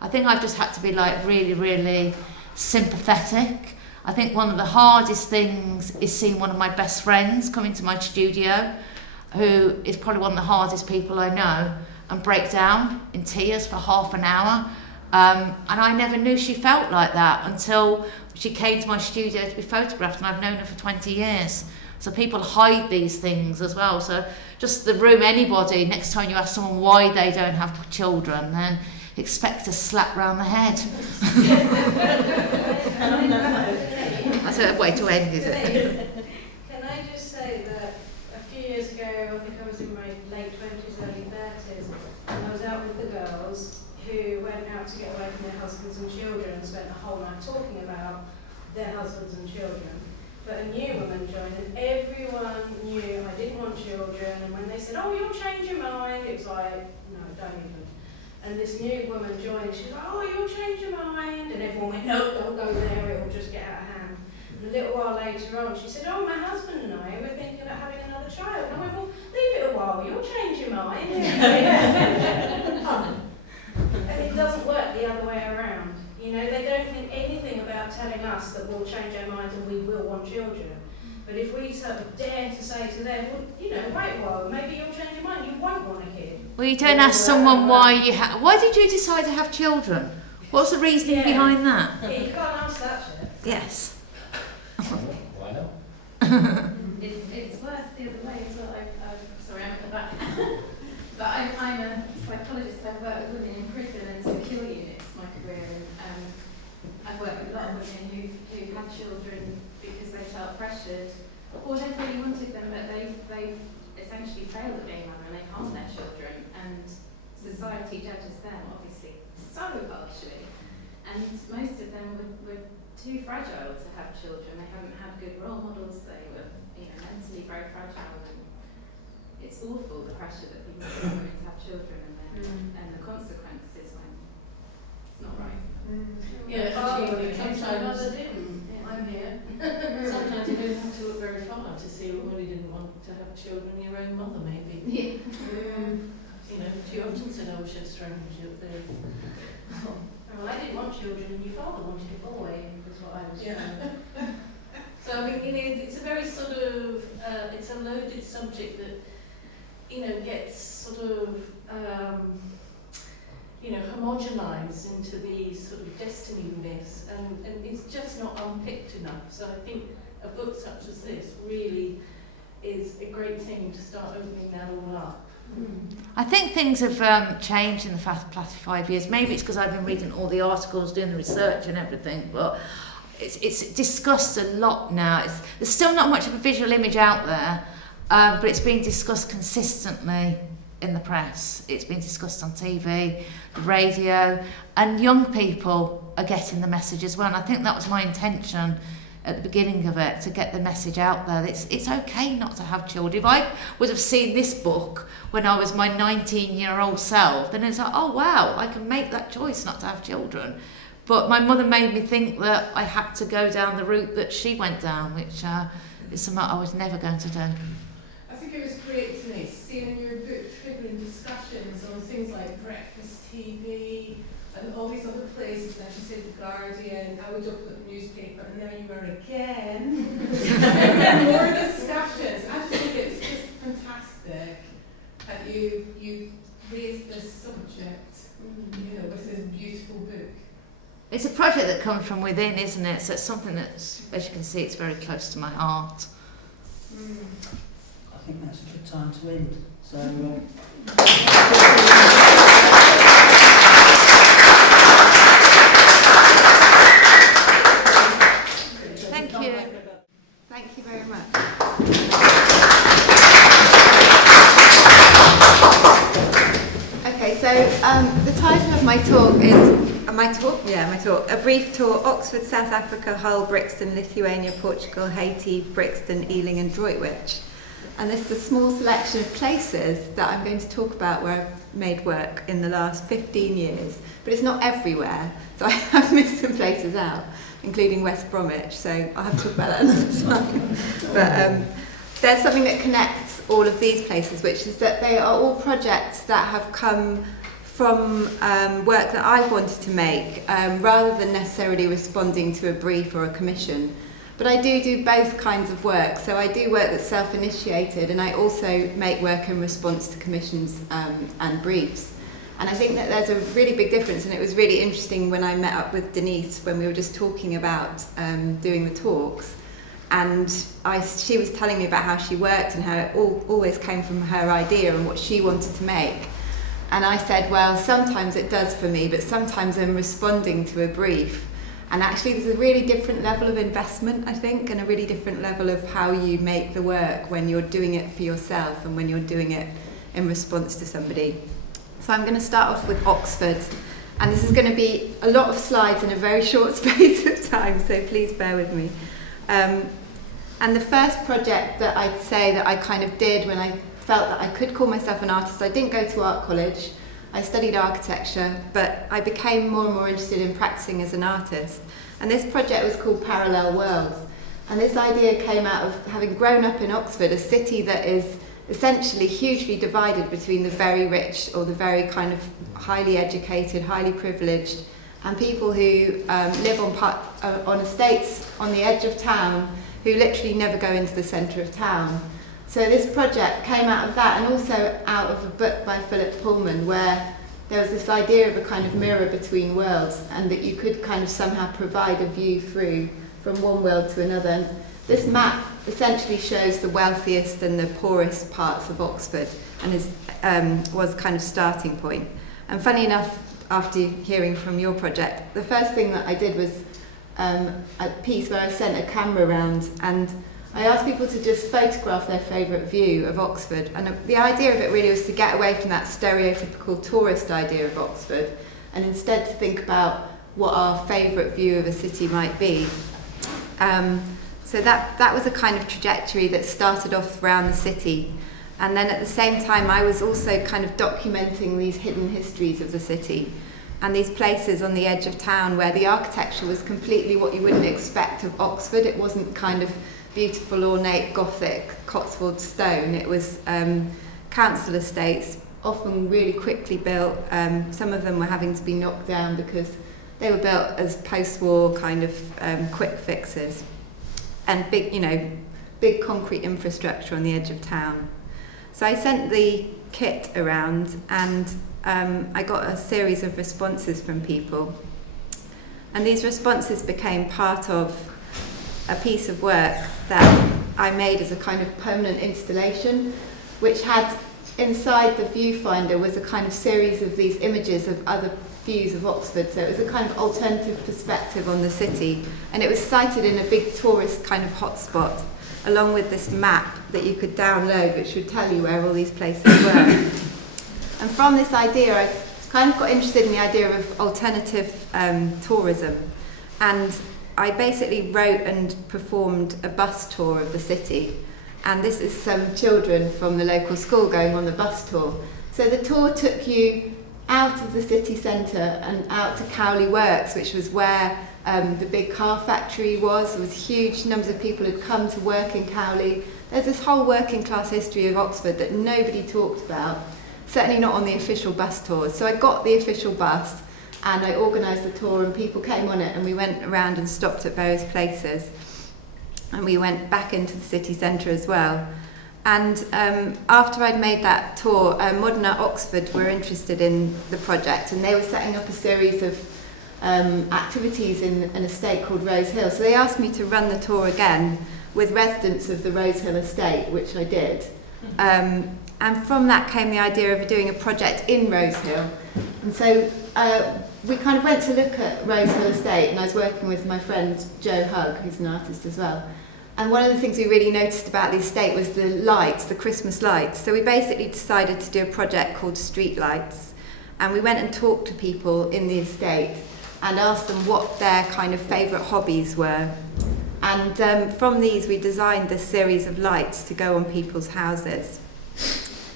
I think I've just had to be like really, really sympathetic. I think one of the hardest things is seeing one of my best friends come into my studio, who is probably one of the hardest people I know, and break down in tears for half an hour. And I never knew she felt like that until she came to my studio to be photographed, and I've known her for 20 years. So people hide these things as well. So just the room, anybody, next time you ask someone why they don't have children, then expect a slap round the head. That's a way to end, is it? Can I just say that a few years ago, I think I was in my late 20s, early 30s, and I was out with the girls who went out to get away from their husbands and children and spent the whole night talking about their husbands and children. but a new woman joined, and everyone knew I didn't want children, and when they said, oh, you'll change your mind, it was like, no, don't even. And this new woman joined, she was like, oh, you'll change your mind, and everyone went, no, don't go there, it'll just get out of hand. And a little while later on, she said, oh, my husband and I, we're thinking about having another child. And I went, well, leave it a while, you'll change your mind. And it doesn't work the other way around. You know, they don't think anything about telling us that we'll change our minds and we will want children. But if we sort of dare to say to them, well, you know, wait a while, maybe you'll change your mind, you won't want a kid. Well, you don't ask someone why did you decide to have children? What's the reasoning behind that? Yeah, you can't ask that shit. Yes. Why not? It's worse the other way as well. Sorry, I'm at the back. But I'm a psychologist. I've worked with women in prison and secure units my career, and I've worked with a lot of women who've had children because they felt pressured, or they really wanted them, but they've essentially failed at being mother and they harm their children, and society judges them obviously so harshly, and most of them were too fragile to have children. They haven't had good role models. They were, mentally very fragile, and it's awful the pressure that people put on women to have children, and the consequences when it's not right. Yeah, actually, sometimes I'm here. sometimes you don't have to look very far to see when you didn't want to have children. Your own mother, maybe. Yeah. You know, she often said, "I wish I'd strangled you up there." Well, I didn't want children, and your father wanted a boy, was what I was told. So I mean, it's a very sort of it's a loaded subject that gets sort of homogenized into these sort of destiny myths, and it's just not unpicked enough. So I think a book such as this really is a great thing to start opening that all up. I think things have changed in the past 5 years. Maybe it's because I've been reading all the articles, doing the research and everything, but it's discussed a lot now. There's still not much of a visual image out there, but it's being discussed consistently in the press. It's been discussed on TV, the radio, and young people are getting the message as well. And I think that was my intention at the beginning of it, to get the message out there. It's okay not to have children. If I would have seen this book when I was my 19-year-old self, then it's like, oh wow, I can make that choice not to have children. But my mother made me think that I had to go down the route that she went down, which is something I was never going to do. I think it was great, Denise, seeing in your book triggering discussions on things like breakfast TV and all these other places, like you said, The Guardian. I would open up the newspaper and there you were again. More discussions. I just think it's just fantastic that you raised this subject, with this beautiful book. It's a project that comes from within, isn't it? So it's something that's, as you can see, it's very close to my heart. I think that's a good time to end. So. Thank you. Thank you very much. Okay, so the title of my talk is my talk. A brief tour: Oxford, South Africa, Hull, Brixton, Lithuania, Portugal, Haiti, Brixton, Ealing, and Droitwich. And this is a small selection of places that I'm going to talk about where I've made work in the last 15 years. But it's not everywhere, so I have missed some places out, including West Bromwich, so I'll have to talk about that another time. But there's something that connects all of these places, which is that they are all projects that have come from work that I've wanted to make, rather than necessarily responding to a brief or a commission. But I do both kinds of work. So I do work that's self-initiated, and I also make work in response to commissions and briefs. And I think that there's a really big difference, and it was really interesting when I met up with Denise when we were just talking about doing the talks. And she was telling me about how she worked and how it always came from her idea and what she wanted to make. And I said, well, sometimes it does for me, but sometimes I'm responding to a brief. And actually there's a really different level of investment, I think, and a really different level of how you make the work when you're doing it for yourself and when you're doing it in response to somebody. So I'm going to start off with Oxford. And this is going to be a lot of slides in a very short space of time, so please bear with me. And the first project that I'd say that I kind of did when I felt that I could call myself an artist, I didn't go to art college, I studied architecture, but I became more and more interested in practicing as an artist. And this project was called Parallel Worlds. And this idea came out of having grown up in Oxford, a city that is essentially hugely divided between the very rich or the very kind of highly educated, highly privileged, and people who live on estates on the edge of town who literally never go into the centre of town. So this project came out of that, and also out of a book by Philip Pullman where there was this idea of a kind of mirror between worlds, and that you could kind of somehow provide a view through from one world to another. And this map essentially shows the wealthiest and the poorest parts of Oxford, and was kind of starting point. And funny enough, after hearing from your project, the first thing that I did was a piece where I sent a camera around, and I asked people to just photograph their favourite view of Oxford. And the idea of it really was to get away from that stereotypical tourist idea of Oxford, and instead to think about what our favourite view of a city might be. So that was a kind of trajectory that started off around the city. And then at the same time, I was also kind of documenting these hidden histories of the city and these places on the edge of town where the architecture was completely what you wouldn't expect of Oxford. It wasn't kind of beautiful, ornate, Gothic, Cotswold stone. It was council estates, often really quickly built. Some of them were having to be knocked down because they were built as post-war kind of quick fixes, and big concrete infrastructure on the edge of town. So I sent the kit around, and I got a series of responses from people. And these responses became part of a piece of work that I made as a kind of permanent installation, which had inside the viewfinder was a kind of series of these images of other views of Oxford. So it was a kind of alternative perspective on the city, and it was sited in a big tourist kind of hotspot, along with this map that you could download, which would tell you where all these places were. And from this idea, I kind of got interested in the idea of alternative tourism, and I basically wrote and performed a bus tour of the city. And this is some children from the local school going on the bus tour. So the tour took you out of the city centre and out to Cowley Works, which was where the big car factory was. There was huge numbers of people who'd come to work in Cowley. There's this whole working class history of Oxford that nobody talked about, certainly not on the official bus tours. So I got the official bus and I organised the tour, and people came on it, and we went around and stopped at various places. And we went back into the city centre as well. And after I'd made that tour, Modern Art Oxford were interested in the project, and they were setting up a series of activities in an estate called Rose Hill. So they asked me to run the tour again with residents of the Rose Hill estate, which I did. And from that came the idea of doing a project in Rose Hill. And so we kind of went to look at Rose Hill estate, and I was working with my friend Joe Hugg, who's an artist as well. And one of the things we really noticed about the estate was the lights, the Christmas lights. So we basically decided to do a project called Street Lights. And we went and talked to people in the estate and asked them what their kind of favourite hobbies were. And from these, we designed this series of lights to go on people's houses.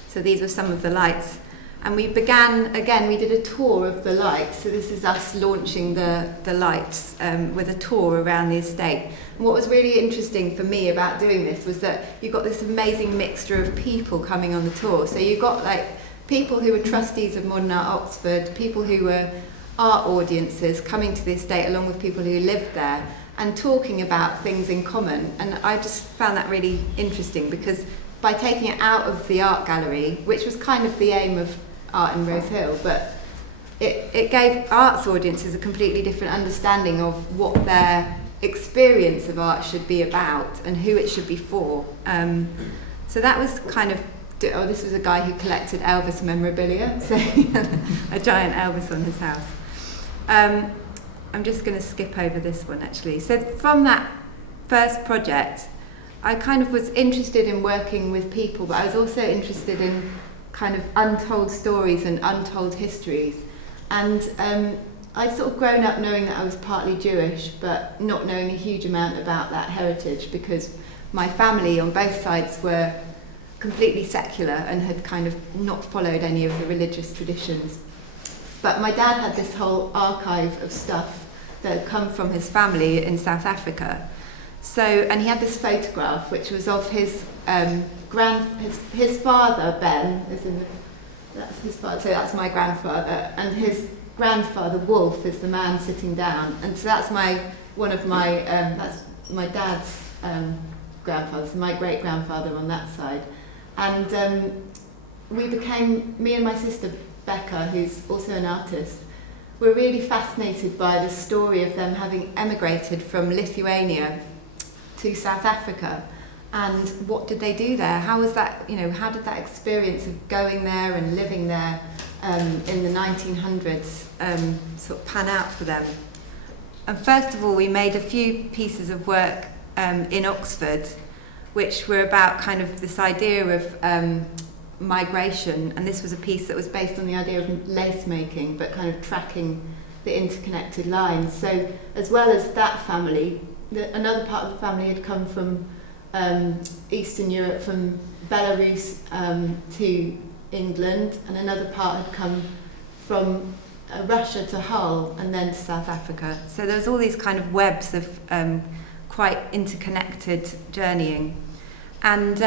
So these were some of the lights. And we began, again, we did a tour of the lights. So this is us launching the lights with a tour around the estate. And what was really interesting for me about doing this was that you got this amazing mixture of people coming on the tour. So you got like people who were trustees of Modern Art Oxford, people who were art audiences coming to the estate along with people who lived there and talking about things in common. And I just found that really interesting, because by taking it out of the art gallery, which was kind of the aim of Art in Rose Hill, but it gave arts audiences a completely different understanding of what their experience of art should be about and who it should be for. So that was kind of, this was a guy who collected Elvis memorabilia, so he had a giant Elvis on his house. I'm just going to skip over this one actually. So from that first project, I kind of was interested in working with people, but I was also interested in kind of untold stories and untold histories. And I'd sort of grown up knowing that I was partly Jewish, but not knowing a huge amount about that heritage, because my family on both sides were completely secular and had kind of not followed any of the religious traditions. But my dad had this whole archive of stuff that had come from his family in South Africa. So, and he had this photograph which was of his his father, Ben, that's his father, so that's my grandfather, and his grandfather, Wolf, is the man sitting down. And so that's that's my dad's grandfather, so my great-grandfather on that side. And me and my sister Becca, who's also an artist, were really fascinated by the story of them having emigrated from Lithuania to South Africa. And what did they do there? How was that, how did that experience of going there and living there in the 1900s sort of pan out for them? And first of all, we made a few pieces of work in Oxford, which were about kind of this idea of migration, and this was a piece that was based on the idea of lace making, but kind of tracking the interconnected lines. So as well as that family, another part of the family had come from Eastern Europe, from Belarus to England, and another part had come from Russia to Hull and then to South Africa. So there's all these kind of webs of quite interconnected journeying. And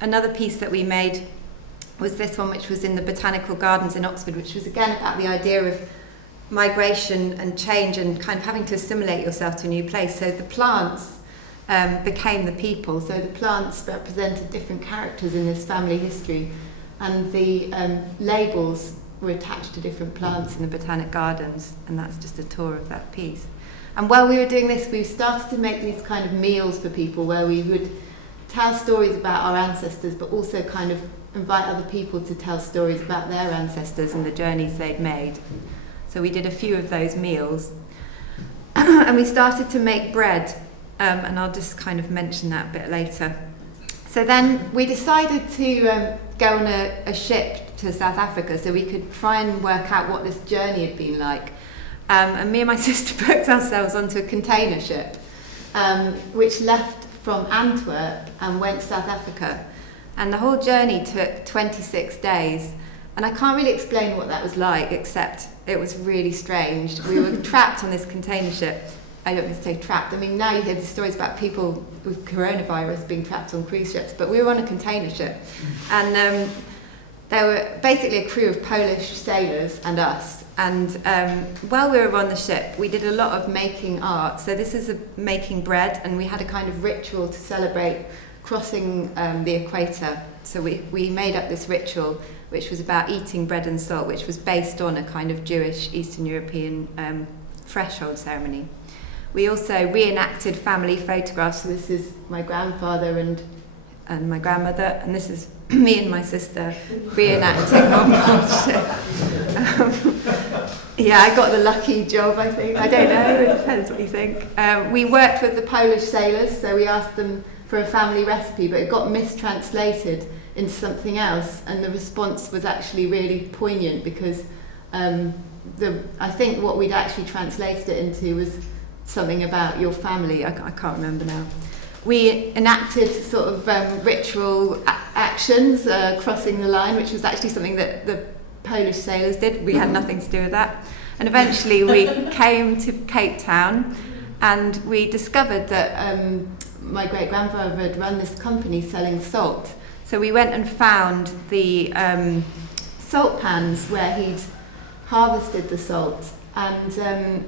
another piece that we made was this one, which was in the Botanical Gardens in Oxford, which was again about the idea of migration and change and kind of having to assimilate yourself to a new place. So the plants became the people. So the plants represented different characters in this family history, and the labels were attached to different plants in the Botanic Gardens, and that's just a tour of that piece. And while we were doing this, we started to make these kind of meals for people where we would tell stories about our ancestors, but also kind of invite other people to tell stories about their ancestors and the journeys they'd made. So we did a few of those meals. And we started to make bread, and I'll just kind of mention that a bit later. So then we decided to go on a ship to South Africa so we could try and work out what this journey had been like. And me and my sister booked ourselves onto a container ship, which left from Antwerp and went to South Africa. And the whole journey took 26 days. And I can't really explain what that was like, except it was really strange. We were trapped on this container ship. I don't mean to say trapped. I mean, now you hear the stories about people with coronavirus being trapped on cruise ships, but we were on a container ship. And there were basically a crew of Polish sailors and us. And while we were on the ship, we did a lot of making art. So this is making bread, and we had a kind of ritual to celebrate crossing the equator. So we made up this ritual, which was about eating bread and salt, which was based on a kind of Jewish Eastern European threshold ceremony. We also reenacted family photographs. So this is my grandfather and my grandmother, and this is me and my sister reenacting on board ship. Yeah, I got the lucky job, I think. I don't know, it depends what you think. We worked with the Polish sailors, so we asked them for a family recipe, but it got mistranslated into something else, and the response was actually really poignant because I think what we'd actually translated it into was something about your family. I can't remember now. We enacted sort of ritual actions, crossing the line, which was actually something that the Polish sailors did. We had nothing to do with that. And eventually we came to Cape Town, and we discovered that my great-grandfather had run this company selling salt. So we went and found the salt pans where he'd harvested the salt, and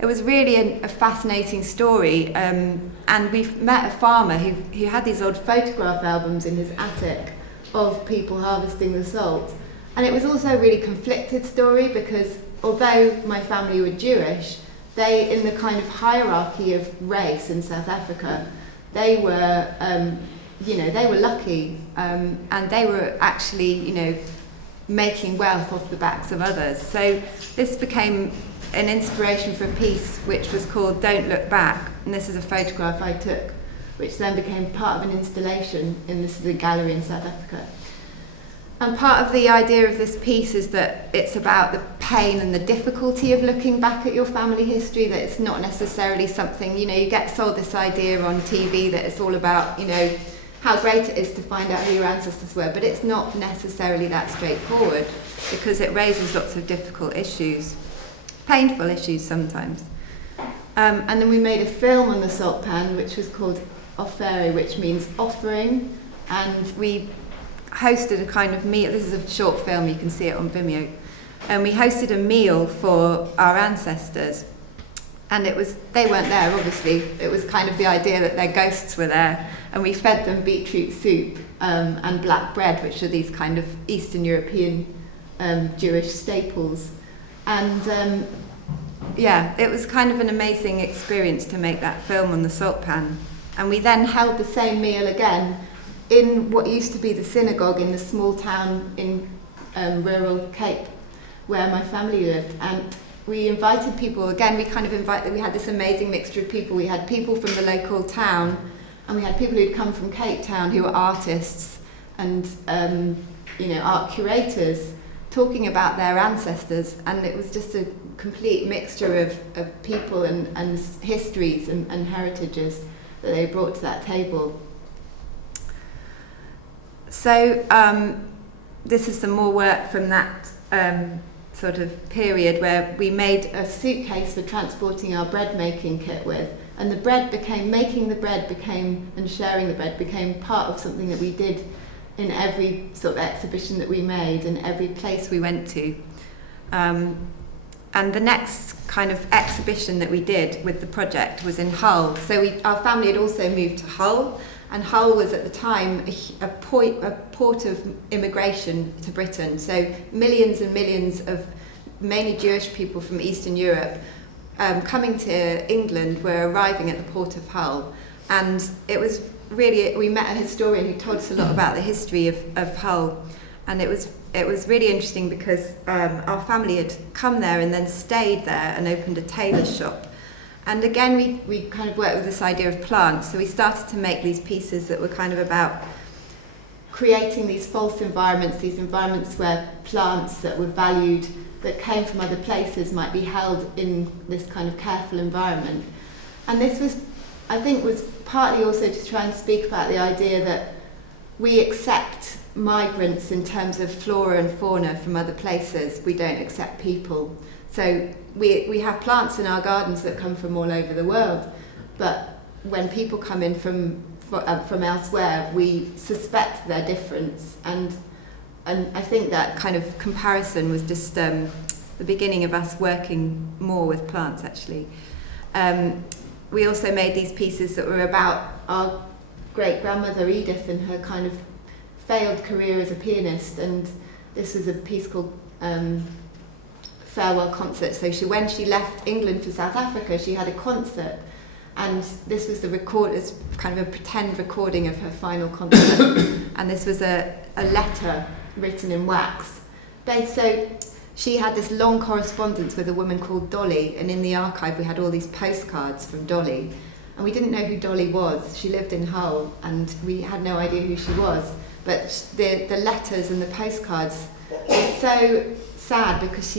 it was really a fascinating story. And we met a farmer who had these old photograph albums in his attic of people harvesting the salt. And it was also a really conflicted story because although my family were Jewish, they, in the kind of hierarchy of race in South Africa, they were, they were lucky, and they were actually, making wealth off the backs of others. So this became an inspiration for a piece which was called Don't Look Back, and this is a photograph I took, which then became part of an installation in the gallery in South Africa. And part of the idea of this piece is that it's about the pain and the difficulty of looking back at your family history, that it's not necessarily something, you know, you get sold this idea on TV that it's all about, you know, how great it is to find out who your ancestors were, but it's not necessarily that straightforward, because it raises lots of difficult issues, painful issues sometimes. And then we made a film on the salt pan, which was called Offere, which means offering, and we hosted a kind of meal. This is a short film, you can see it on Vimeo. And we hosted a meal for our ancestors. And they weren't there, obviously. It was kind of the idea that their ghosts were there. And we fed them beetroot soup and black bread, which are these kind of Eastern European Jewish staples. And yeah, it was kind of an amazing experience to make that film on the salt pan. And we then held the same meal again in what used to be the synagogue in the small town in rural Cape, where my family lived. And we invited people, again, we had this amazing mixture of people. We had people from the local town, and we had people who'd come from Cape Town who were artists and art curators, talking about their ancestors. And it was just a complete mixture of people and histories and heritages that they brought to that table. So this is some more work from that sort of period, where we made a suitcase for transporting our bread making kit with, and making the bread and sharing the bread became part of something that we did in every sort of exhibition that we made and every place we went to. And the next kind of exhibition that we did with the project was in Hull. So our family had also moved to Hull, and Hull was at the time a port of immigration to Britain. So millions and millions of mainly Jewish people from Eastern Europe coming to England were arriving at the port of Hull. And it was really, we met a historian who told us a lot about the history of Hull. And it was really interesting because our family had come there and then stayed there and opened a tailor's shop. And again, we kind of worked with this idea of plants. So we started to make these pieces that were kind of about creating these false environments, these environments where plants that were valued, that came from other places, might be held in this kind of careful environment. And this was, I think, was partly also to try and speak about the idea that we accept migrants in terms of flora and fauna from other places. We don't accept people. So we have plants in our gardens that come from all over the world, but when people come in from elsewhere, we suspect their difference, and I think that kind of comparison was just the beginning of us working more with plants, actually. We also made these pieces that were about our great-grandmother Edith and her kind of failed career as a pianist, and this was a piece called Farewell Concert. So when she left England for South Africa, she had a concert, and this was it's kind of a pretend recording of her final concert. And this was a letter written in wax. So she had this long correspondence with a woman called Dolly, and in the archive we had all these postcards from Dolly, and we didn't know who Dolly was. She lived in Hull, and we had no idea who she was. But the letters and the postcards were so sad, because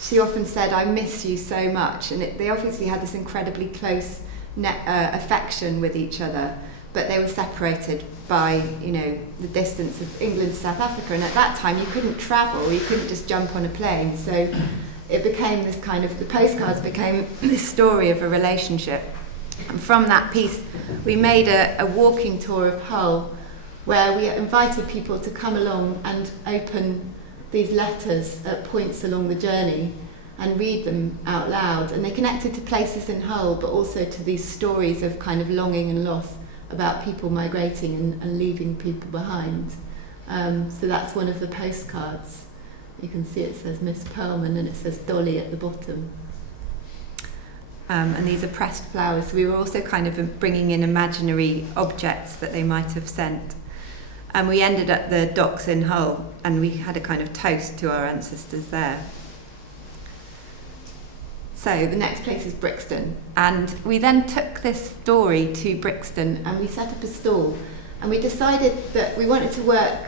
she often said, "I miss you so much," and they obviously had this incredibly close affection with each other, but they were separated by the distance of England to South Africa, and at that time you couldn't travel, you couldn't just jump on a plane, so it became this kind of, the postcards became this story of a relationship. And from that piece we made a walking tour of Hull, where we invited people to come along and open these letters at points along the journey and read them out loud. And they connected to places in Hull, but also to these stories of kind of longing and loss about people migrating and leaving people behind. So that's one of the postcards. You can see it says Miss Perlman and it says Dolly at the bottom. And these are pressed flowers. So we were also kind of bringing in imaginary objects that they might have sent. And we ended at the docks in Hull, and we had a kind of toast to our ancestors there. So the next place is Brixton, and we then took this story to Brixton and we set up a stall, and we decided that we wanted to work,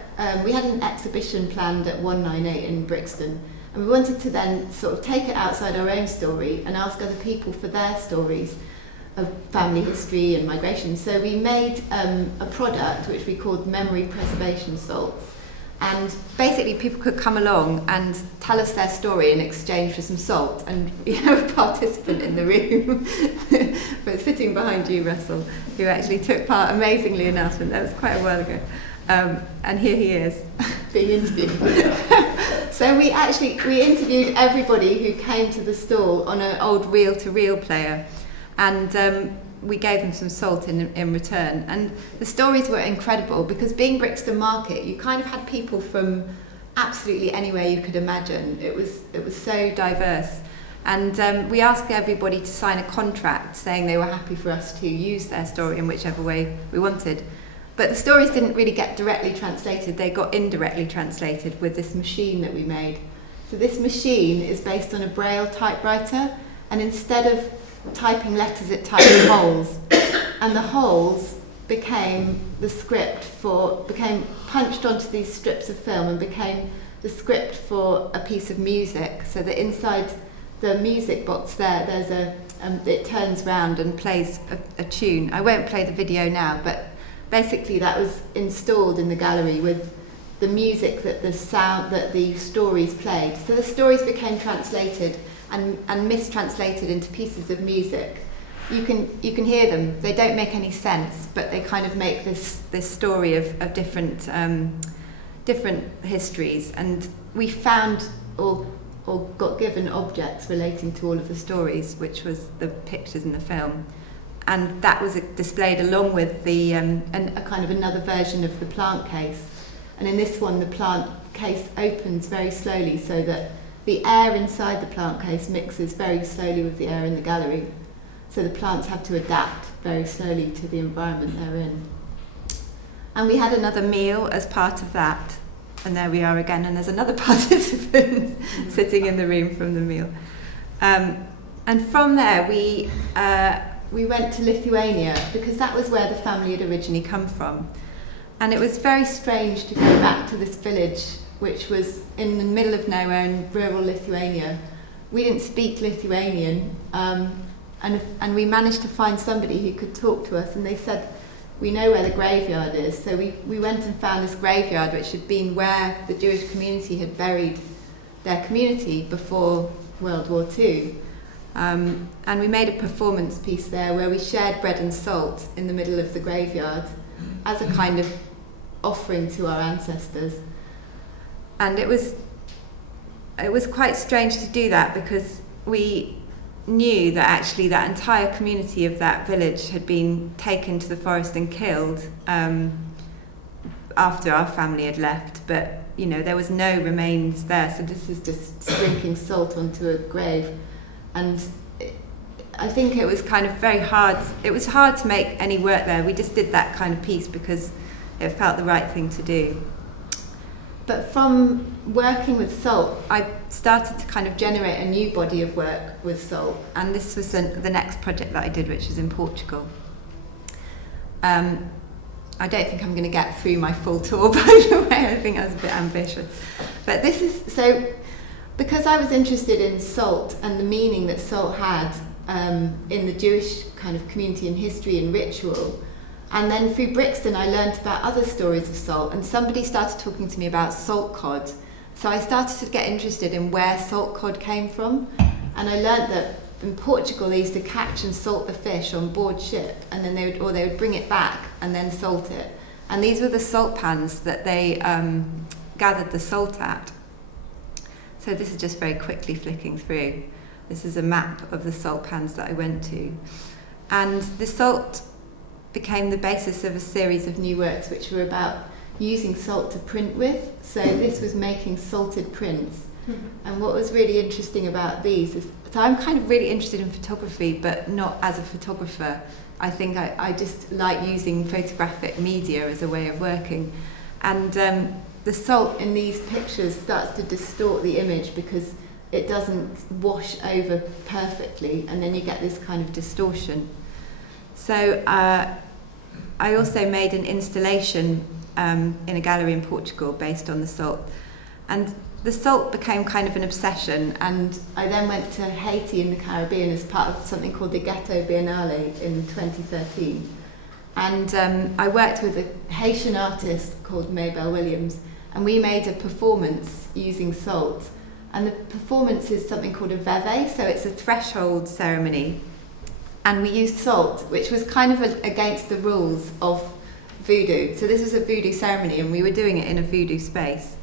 we had an exhibition planned at 198 in Brixton, And we wanted to then sort of take it outside our own story and ask other people for their stories of family history and migration. So we made a product which we called Memory Preservation Salts. And basically people could come along and tell us their story in exchange for some salt. And we have a participant in the room, but sitting behind you, Russell, who actually took part amazingly enough, and that was quite a while ago. And here he is, being interviewed. So we interviewed everybody who came to the stall on an old reel-to-reel player, and we gave them some salt in return. And the stories were incredible, because being Brixton Market, you kind of had people from absolutely anywhere you could imagine. It was so diverse. And we asked everybody to sign a contract saying they were happy for us to use their story in whichever way we wanted. But the stories didn't really get directly translated, they got indirectly translated with this machine that we made. So this machine is based on a Braille typewriter, and instead of typing letters it typed holes, and the holes became punched onto these strips of film and became the script for a piece of music. So that inside the music box there's it turns round and plays a tune. I won't play the video now, but basically that was installed in the gallery with the music that the stories played. So the stories became translated and mistranslated into pieces of music. You can hear them. They don't make any sense, but they kind of make this story of different histories. And we found or got given objects relating to all of the stories, which was the pictures in the film. And that was displayed along with a kind of another version of the plant case. And in this one, the plant case opens very slowly, so that the air inside the plant case mixes very slowly with the air in the gallery. So the plants have to adapt very slowly to the environment they're in. And we had another meal as part of that. And there we are again, and there's another participant sitting in the room from the meal. And from there, we went to Lithuania, because that was where the family had originally come from. And it was very strange to go back to this village, which was in the middle of nowhere in rural Lithuania. We didn't speak Lithuanian, and we managed to find somebody who could talk to us, and they said, we know where the graveyard is. So we went and found this graveyard, which had been where the Jewish community had buried their community before World War II. And we made a performance piece there where we shared bread and salt in the middle of the graveyard as a kind of offering to our ancestors. And it was quite strange to do that, because we knew that actually that entire community of that village had been taken to the forest and killed after our family had left, but there was no remains there, so this is just sprinkling salt onto a grave. And I think it was kind of very hard. It was hard to make any work there. We just did that kind of piece because it felt the right thing to do. But from working with salt, I started to kind of generate a new body of work with salt. And this was the next project that I did, which was in Portugal. I don't think I'm going to get through my full tour, by the way. I think I was a bit ambitious. But this is, so because I was interested in salt and the meaning that salt had in the Jewish kind of community and history and ritual, and then through Brixton I learned about other stories of salt, and somebody started talking to me about salt cod. So I started to get interested in where salt cod came from, and I learned that in Portugal they used to catch and salt the fish on board ship, and then they would bring it back and then salt it. And these were the salt pans that they gathered the salt at. So this is just very quickly flicking through. This is a map of the salt pans that I went to. And the salt became the basis of a series of new works which were about using salt to print with. So this was making salted prints. And what was really interesting about these is, so I'm kind of really interested in photography, but not as a photographer. I think I just like using photographic media as a way of working. And the salt in these pictures starts to distort the image because it doesn't wash over perfectly, and then you get this kind of distortion. So I also made an installation in a gallery in Portugal based on the salt. And the salt became kind of an obsession, and I then went to Haiti in the Caribbean as part of something called the Ghetto Biennale in 2013. And I worked with a Haitian artist called Maybelle Williams, and we made a performance using salt. And the performance is something called a veve, so it's a threshold ceremony. And we used salt, which was kind of against the rules of voodoo. So this was a voodoo ceremony, and we were doing it in a voodoo space.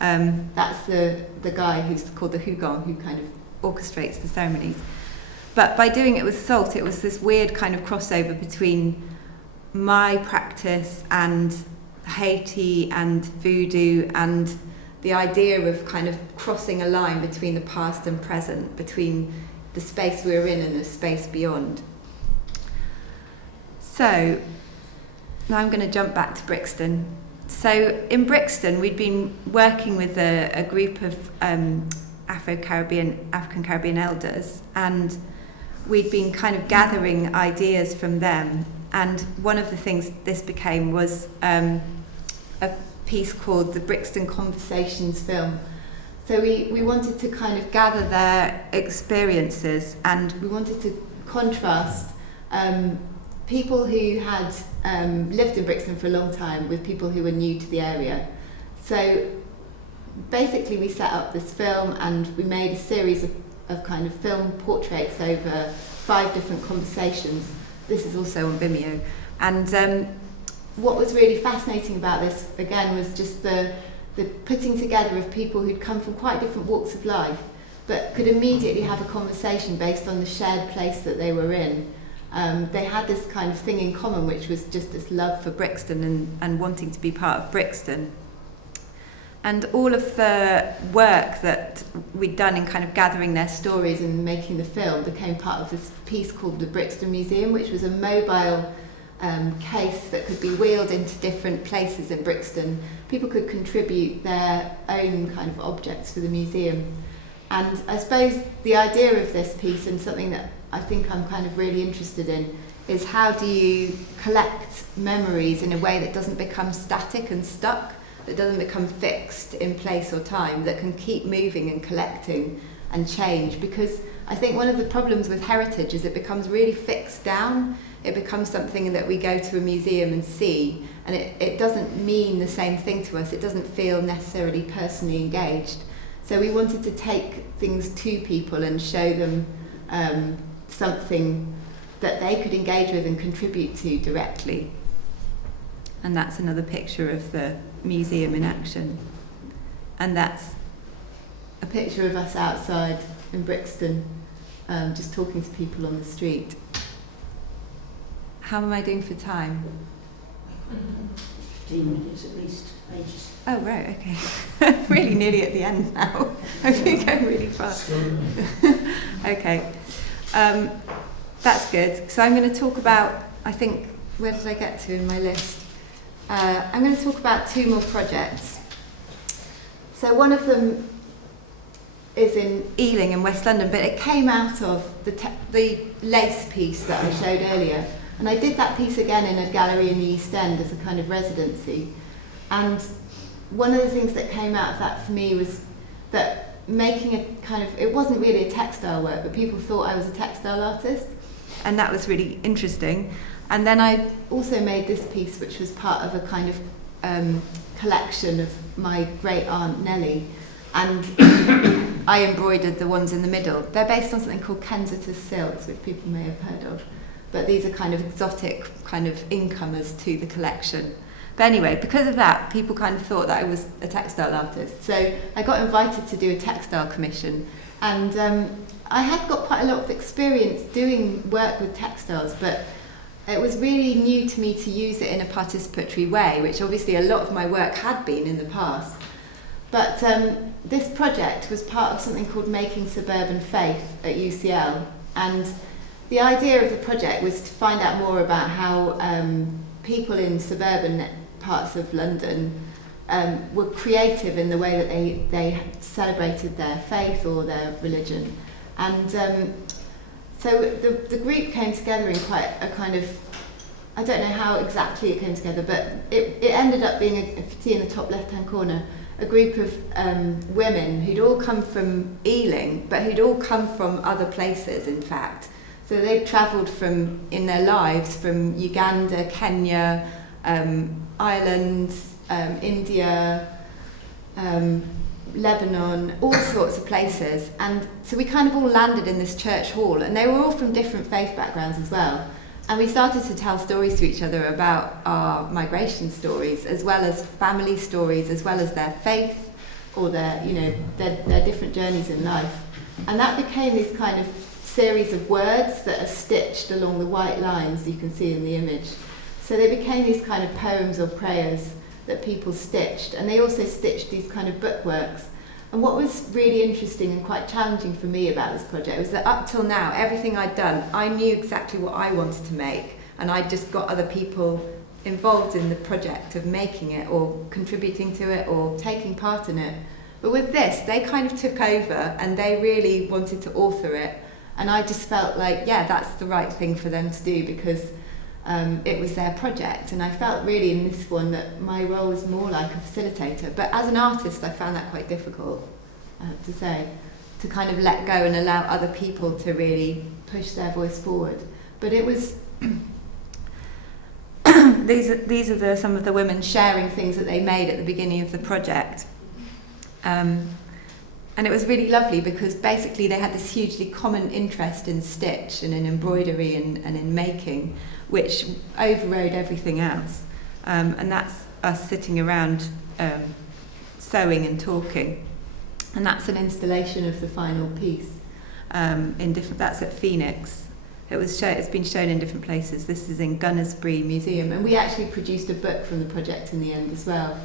That's the guy who's called the Hugon, who kind of orchestrates the ceremonies. But by doing it with salt, it was this weird kind of crossover between my practice and Haiti and voodoo, and the idea of kind of crossing a line between the past and present, between the space we were in and the space beyond. So now I'm going to jump back to Brixton. So in Brixton, we'd been working with a group of African Caribbean elders, and we'd been kind of gathering ideas from them. And one of the things this became was a piece called the Brixton Conversations film. So we wanted to kind of gather their experiences, and we wanted to contrast people who had lived in Brixton for a long time with people who were new to the area. So basically we set up this film, and we made a series of kind of film portraits over 5 different conversations. This is also on Vimeo. And what was really fascinating about this, again, was just the putting together of people who'd come from quite different walks of life, but could immediately have a conversation based on the shared place that they were in. They had this kind of thing in common, which was just this love for Brixton and wanting to be part of Brixton. And all of the work that we'd done in kind of gathering their stories and making the film became part of this piece called the Brixton Museum, which was a mobile case that could be wheeled into different places in Brixton. People could contribute their own kind of objects for the museum. And I suppose the idea of this piece, and something that I think I'm kind of really interested in, is how do you collect memories in a way that doesn't become static and stuck, that doesn't become fixed in place or time, that can keep moving and collecting and change. Because I think one of the problems with heritage is it becomes really fixed down. It becomes something that we go to a museum and see, and it doesn't mean the same thing to us. It doesn't feel necessarily personally engaged. So we wanted to take things to people and show them something that they could engage with and contribute to directly. And that's another picture of the museum in action. And that's a picture of us outside in Brixton, just talking to people on the street. How am I doing for time? 15 minutes at least, ages. Oh, right, okay. Really nearly at the end now. I think I'm really fast. Okay. That's good. So I'm going to talk about, I think, where did I get to in my list? I'm going to talk about 2 more projects. So one of them is in Ealing in West London, but it came out of the lace piece that I showed earlier. And I did that piece again in a gallery in the East End as a kind of residency. And one of the things that came out of that for me was that making a kind of, it wasn't really a textile work, but people thought I was a textile artist. And that was really interesting. And then I also made this piece, which was part of a kind of collection of my great aunt Nellie. And I embroidered the ones in the middle. They're based on something called Kensington silks, which people may have heard of. But these are kind of exotic kind of incomers to the collection. But anyway, because of that, people kind of thought that I was a textile artist. So I got invited to do a textile commission. And I had got quite a lot of experience doing work with textiles, but it was really new to me to use it in a participatory way, which obviously a lot of my work had been in the past. But this project was part of something called Making Suburban Faith at UCL. And the idea of the project was to find out more about how people in suburban parts of London were creative in the way that they celebrated their faith or their religion. And so the group came together in quite a kind of, I don't know how exactly it came together, but it ended up being, if you see in the top left-hand corner, a group of women who'd all come from Ealing, but who'd all come from other places, in fact. So they'd travelled in their lives from Uganda, Kenya, Ireland, India, Lebanon, all sorts of places. And so we kind of all landed in this church hall, and they were all from different faith backgrounds as well. And we started to tell stories to each other about our migration stories, as well as family stories, as well as their faith, or their different journeys in life. And that became this kind of series of words that are stitched along the white lines you can see in the image. So they became these kind of poems or prayers that people stitched, and they also stitched these kind of bookworks. And what was really interesting and quite challenging for me about this project was that up till now, everything I'd done, I knew exactly what I wanted to make, and I just got other people involved in the project of making it or contributing to it or taking part in it. But with this, they kind of took over and they really wanted to author it, and I just felt like, yeah, that's the right thing for them to do, because it was their project, and I felt really in this one that my role was more like a facilitator. But as an artist, I found that quite difficult, I have to say, to kind of let go and allow other people to really push their voice forward. But it was these are some of the women sharing things that they made at the beginning of the project. And it was really lovely because basically they had this hugely common interest in stitch and in embroidery and in making, which overrode everything else. And that's us sitting around sewing and talking. And that's an installation of the final piece. That's at Phoenix. It's been shown in different places. This is in Gunnersbury Museum. And we actually produced a book from the project in the end as well,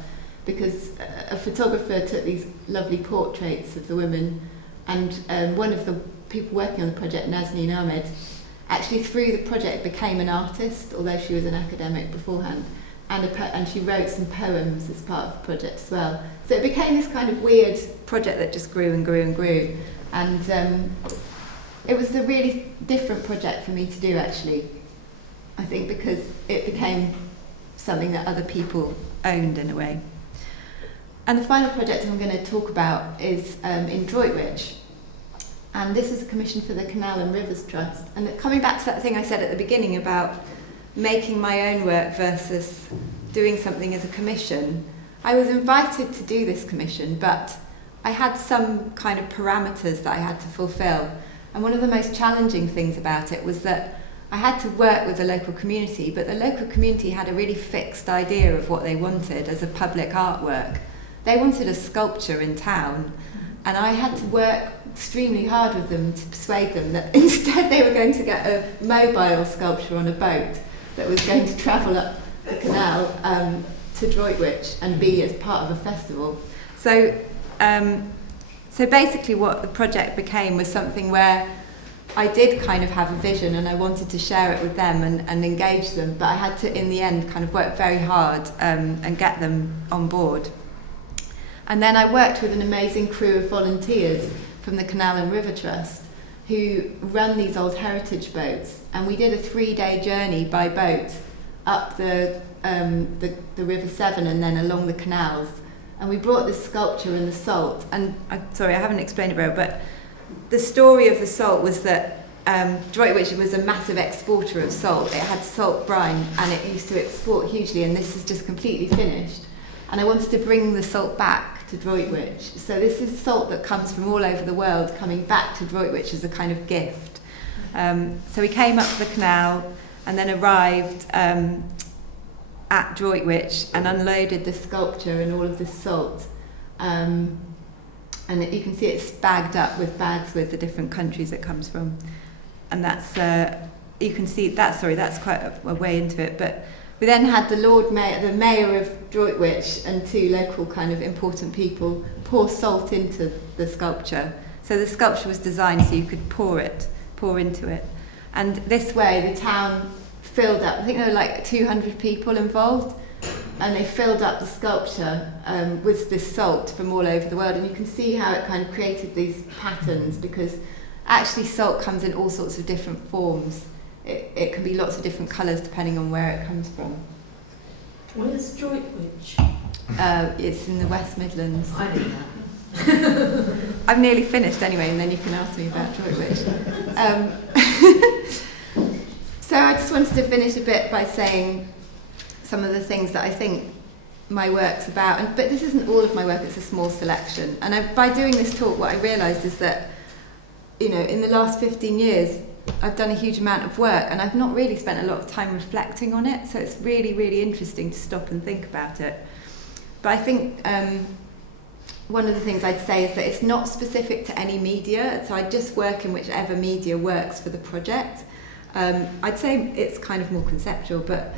because a photographer took these lovely portraits of the women, and one of the people working on the project, Nazneen Ahmed, actually through the project became an artist, although she was an academic beforehand, and she wrote some poems as part of the project as well. So it became this kind of weird project that just grew and grew and grew, and it was a really different project for me to do, actually, I think, because it became something that other people owned in a way. And the final project I'm going to talk about is in Droitwich. And this is a commission for the Canal and Rivers Trust. And coming back to that thing I said at the beginning about making my own work versus doing something as a commission, I was invited to do this commission, but I had some kind of parameters that I had to fulfill. And one of the most challenging things about it was that I had to work with the local community, but the local community had a really fixed idea of what they wanted as a public artwork. They wanted a sculpture in town, and I had to work extremely hard with them to persuade them that instead they were going to get a mobile sculpture on a boat that was going to travel up the canal to Droitwich and be as part of a festival. So basically what the project became was something where I did kind of have a vision and I wanted to share it with them and engage them, but I had to, in the end, kind of work very hard and get them on board. And then I worked with an amazing crew of volunteers from the Canal and River Trust who run these old heritage boats, and we did a 3-day journey by boat up the River Severn and then along the canals, and we brought this sculpture in the salt. And I haven't explained it very well, but the story of the salt was that Droitwich was a massive exporter of salt. It had salt brine and it used to export hugely, and this is just completely finished. And I wanted to bring the salt back to Droitwich. So this is salt that comes from all over the world coming back to Droitwich as a kind of gift. So we came up the canal and then arrived at Droitwich and unloaded the sculpture and all of this salt. And you can see it's bagged up with bags with the different countries it comes from. And that's, you can see, that's quite a way into it. But we then had the Mayor of Droitwich and 2 local kind of important people pour salt into the sculpture. So the sculpture was designed so you could pour into it. And this way the town filled up, I think there were like 200 people involved, and they filled up the sculpture with this salt from all over the world. And you can see how it kind of created these patterns, because actually salt comes in all sorts of different forms. It can be lots of different colours depending on where it comes from. Where's Droitwich? It's in the West Midlands. I did that. I've nearly finished anyway, and then you can ask me about Droitwich. So I just wanted to finish a bit by saying some of the things that I think my work's about. But this isn't all of my work, it's a small selection. And by doing this talk, what I realised is that, you know, in the last 15 years, I've done a huge amount of work, and I've not really spent a lot of time reflecting on it. So it's really, really interesting to stop and think about it. But I think one of the things I'd say is that it's not specific to any media, so I just work in whichever media works for the project. I'd say it's kind of more conceptual, but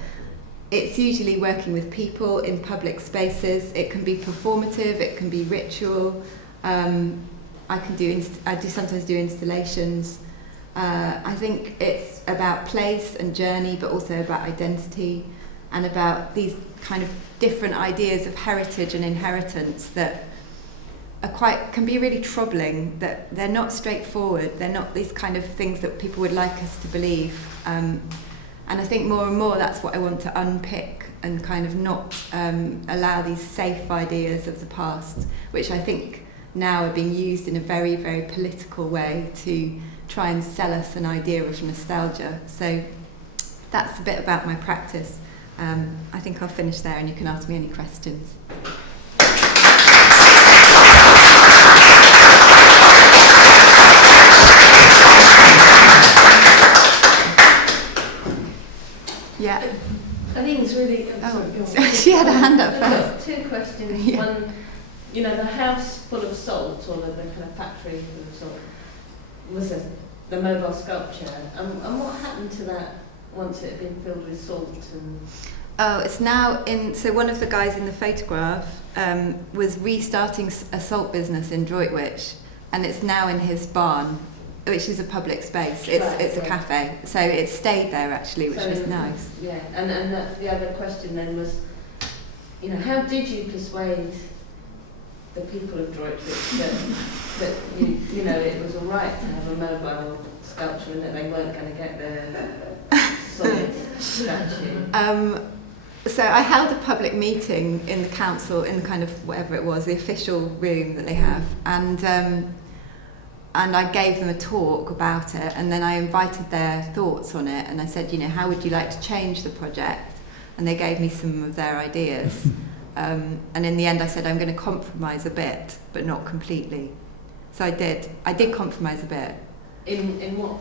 it's usually working with people in public spaces. It can be performative, it can be ritual. I do sometimes do installations. I think it's about place and journey, but also about identity, and about these kind of different ideas of heritage and inheritance that can be really troubling, that they're not straightforward, they're not these kind of things that people would like us to believe. And I think more and more that's what I want to unpick and kind of not allow these safe ideas of the past, which I think now are being used in a very, very political way to try and sell us an idea of nostalgia. So that's a bit about my practice. I think I'll finish there and you can ask me any questions. Yeah. I think it's really... She had a hand up I've first. got two questions. Yeah. One, you know, the house full of salt, or the kind of factory full of salt, was the mobile sculpture. And what happened to that once it had been filled with salt? And Oh, it's now in... So one of the guys in the photograph was restarting a salt business in Droitwich, and it's now in his barn, which is a public space. It's a cafe. So it stayed there, actually, which was nice. Yeah, and the other question then was, you know, how did you persuade the people of Droitwich that you know, it was all right to have a mobile sculpture and that they weren't going to get their solid statue? So I held a public meeting in the council, in the kind of whatever it was, the official room that they have, and I gave them a talk about it, and then I invited their thoughts on it, and I said, you know, how would you like to change the project? And they gave me some of their ideas. And in the end I said, I'm going to compromise a bit, but not completely. So I did compromise a bit. In what?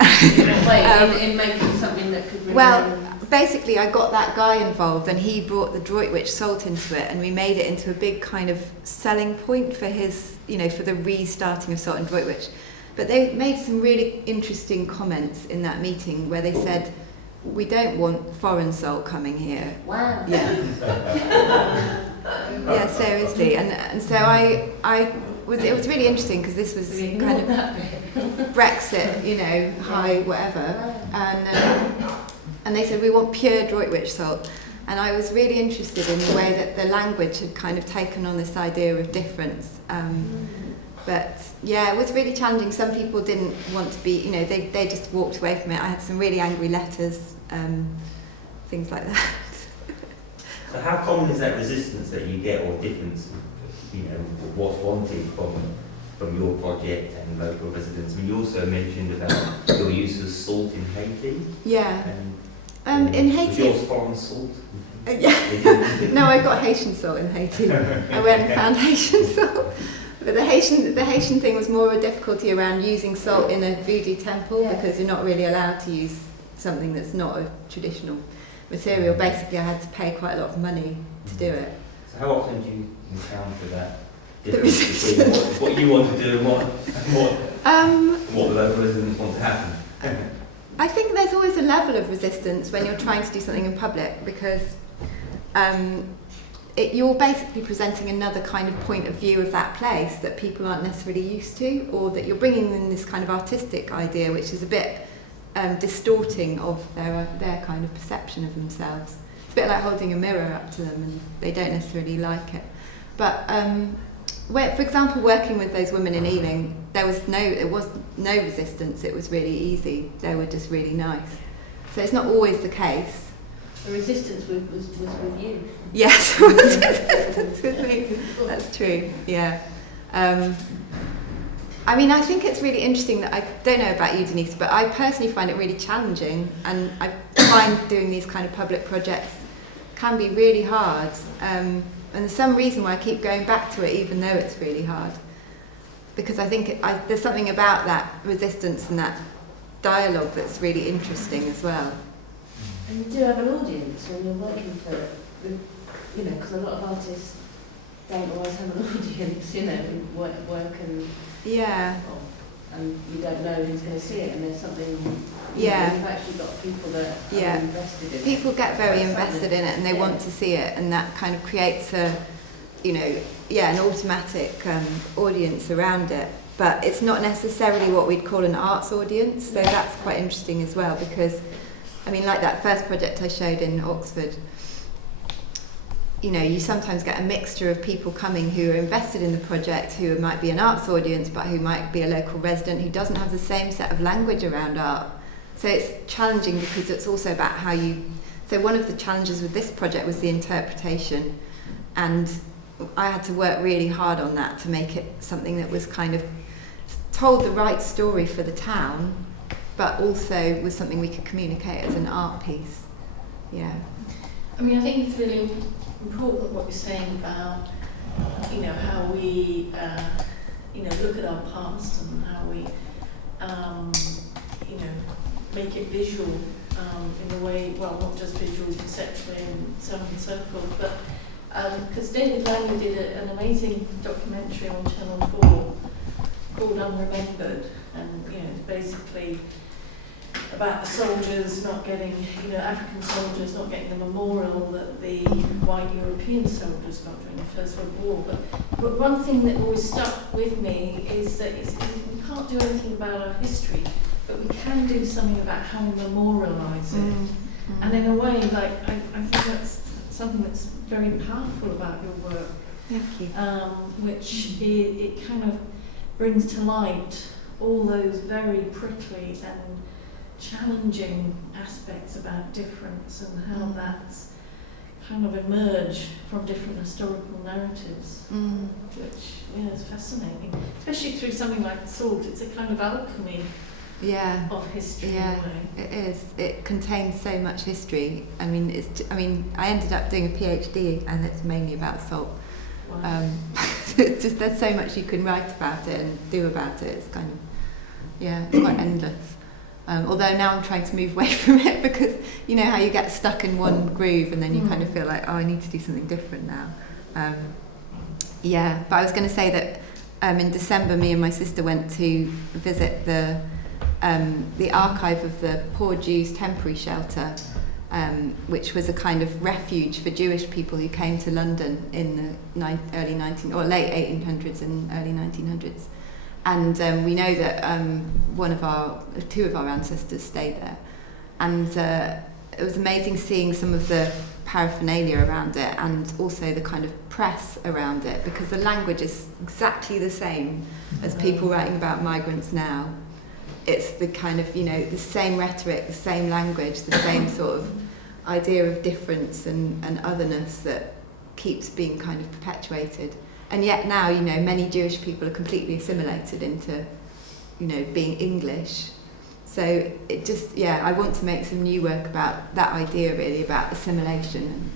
In what way? In making something that could remain... Well, basically I got that guy involved, and he brought the Droitwich salt into it, and we made it into a big kind of selling point for his, you know, for the restarting of salt in Droitwich. But they made some really interesting comments in that meeting where they said, we don't want foreign salt coming here. Wow. Yeah. Yeah, seriously. And so it was really interesting, because this was kind of Brexit, you know, high whatever. And they said, we want pure Droitwich salt. And I was really interested in the way that the language had kind of taken on this idea of difference. But yeah, it was really challenging. Some people didn't want to be, you know, they just walked away from it. I had some really angry letters, things like that. So how common is that resistance that you get, or difference, you know, what's wanted from your project and local residents? I mean, you also mentioned about your use of salt in Haiti. Yeah. And, in was Haiti... yours foreign salt? Yeah. No, I got Haitian salt in Haiti. I went and found Haitian salt. But the Haitian thing was more of a difficulty around using salt in a voodoo temple, because you're not really allowed to use something that's not a traditional material. Basically, I had to pay quite a lot of money to do it. So how often do you encounter that difference between what you want to do and what the local residents want to happen? I think there's always a level of resistance when you're trying to do something in public, because you're basically presenting another kind of point of view of that place that people aren't necessarily used to, or that you're bringing in this kind of artistic idea which is a bit distorting of their kind of perception of themselves. It's a bit like holding a mirror up to them and they don't necessarily like it. But for example, working with those women in Ealing, there was no resistance. It was really easy. They were just really nice. So it's not always the case. The resistance was with you. Yes, it was resistance with me. That's true, yeah. I mean, I think it's really interesting that, I don't know about you, Denise, but I personally find it really challenging, and I find doing these kind of public projects can be really hard. And there's some reason why I keep going back to it, even though it's really hard. Because I think there's something about that resistance and that dialogue that's really interesting as well. And you do have an audience when you're working for, you know, because a lot of artists don't always have an audience, you know, work and Yeah. and you don't know who's going to see it, and there's something. Yeah. You've actually got people that Yeah. are invested in it. People get very Quite invested funny. in it, and they Yeah. want to see it, and that kind of creates a, you know, an automatic audience around it. But it's not necessarily what we'd call an arts audience, so that's quite interesting as well, because, I mean, like that first project I showed in Oxford, you know, you sometimes get a mixture of people coming who are invested in the project, who might be an arts audience, but who might be a local resident who doesn't have the same set of language around art. So it's challenging because it's also about how you... So one of the challenges with this project was the interpretation, and I had to work really hard on that to make it something that was kind of told the right story for the town, but also was something we could communicate as an art piece. Yeah. I mean, I think it's really important what you're saying about, you know, how we, you know, look at our past and how we, you know, make it visual in a way, well, not just visual, conceptually and so on and so forth, but because David Langley did an amazing documentary on Channel 4 called Unremembered, and, you know, it's basically about the soldiers not getting, you know, African soldiers not getting the memorial that the white European soldiers got during the First World War. But one thing that always stuck with me is that we can't do anything about our history, but we can do something about how we memorialise it. And in a way, like, I think that's something that's very powerful about your work. Thank you. Which it kind of brings to light all those very prickly and challenging aspects about difference and how that's kind of emerged from different historical narratives, which is fascinating, especially through something like Salt. It's a kind of alchemy of history in a way. It is. It contains so much history. I mean, I ended up doing a PhD, and it's mainly about salt. Wow. It's just, there's so much you can write about it and do about it. It's kind of, it's quite endless. Although now I'm trying to move away from it, because you know how you get stuck in one groove and then you kind of feel like, oh, I need to do something different now. But I was going to say that in December, me and my sister went to visit the archive of the Poor Jews Temporary Shelter, which was a kind of refuge for Jewish people who came to London in the late 1800s and early 1900s. And we know that two of our ancestors stayed there. And it was amazing seeing some of the paraphernalia around it, and also the kind of press around it, because the language is exactly the same as people writing about migrants now. It's the kind of, the same rhetoric, the same language, the same sort of idea of difference and otherness that keeps being kind of perpetuated. And yet now, many Jewish people are completely assimilated into, being English. So it just, I want to make some new work about that idea, really, about assimilation.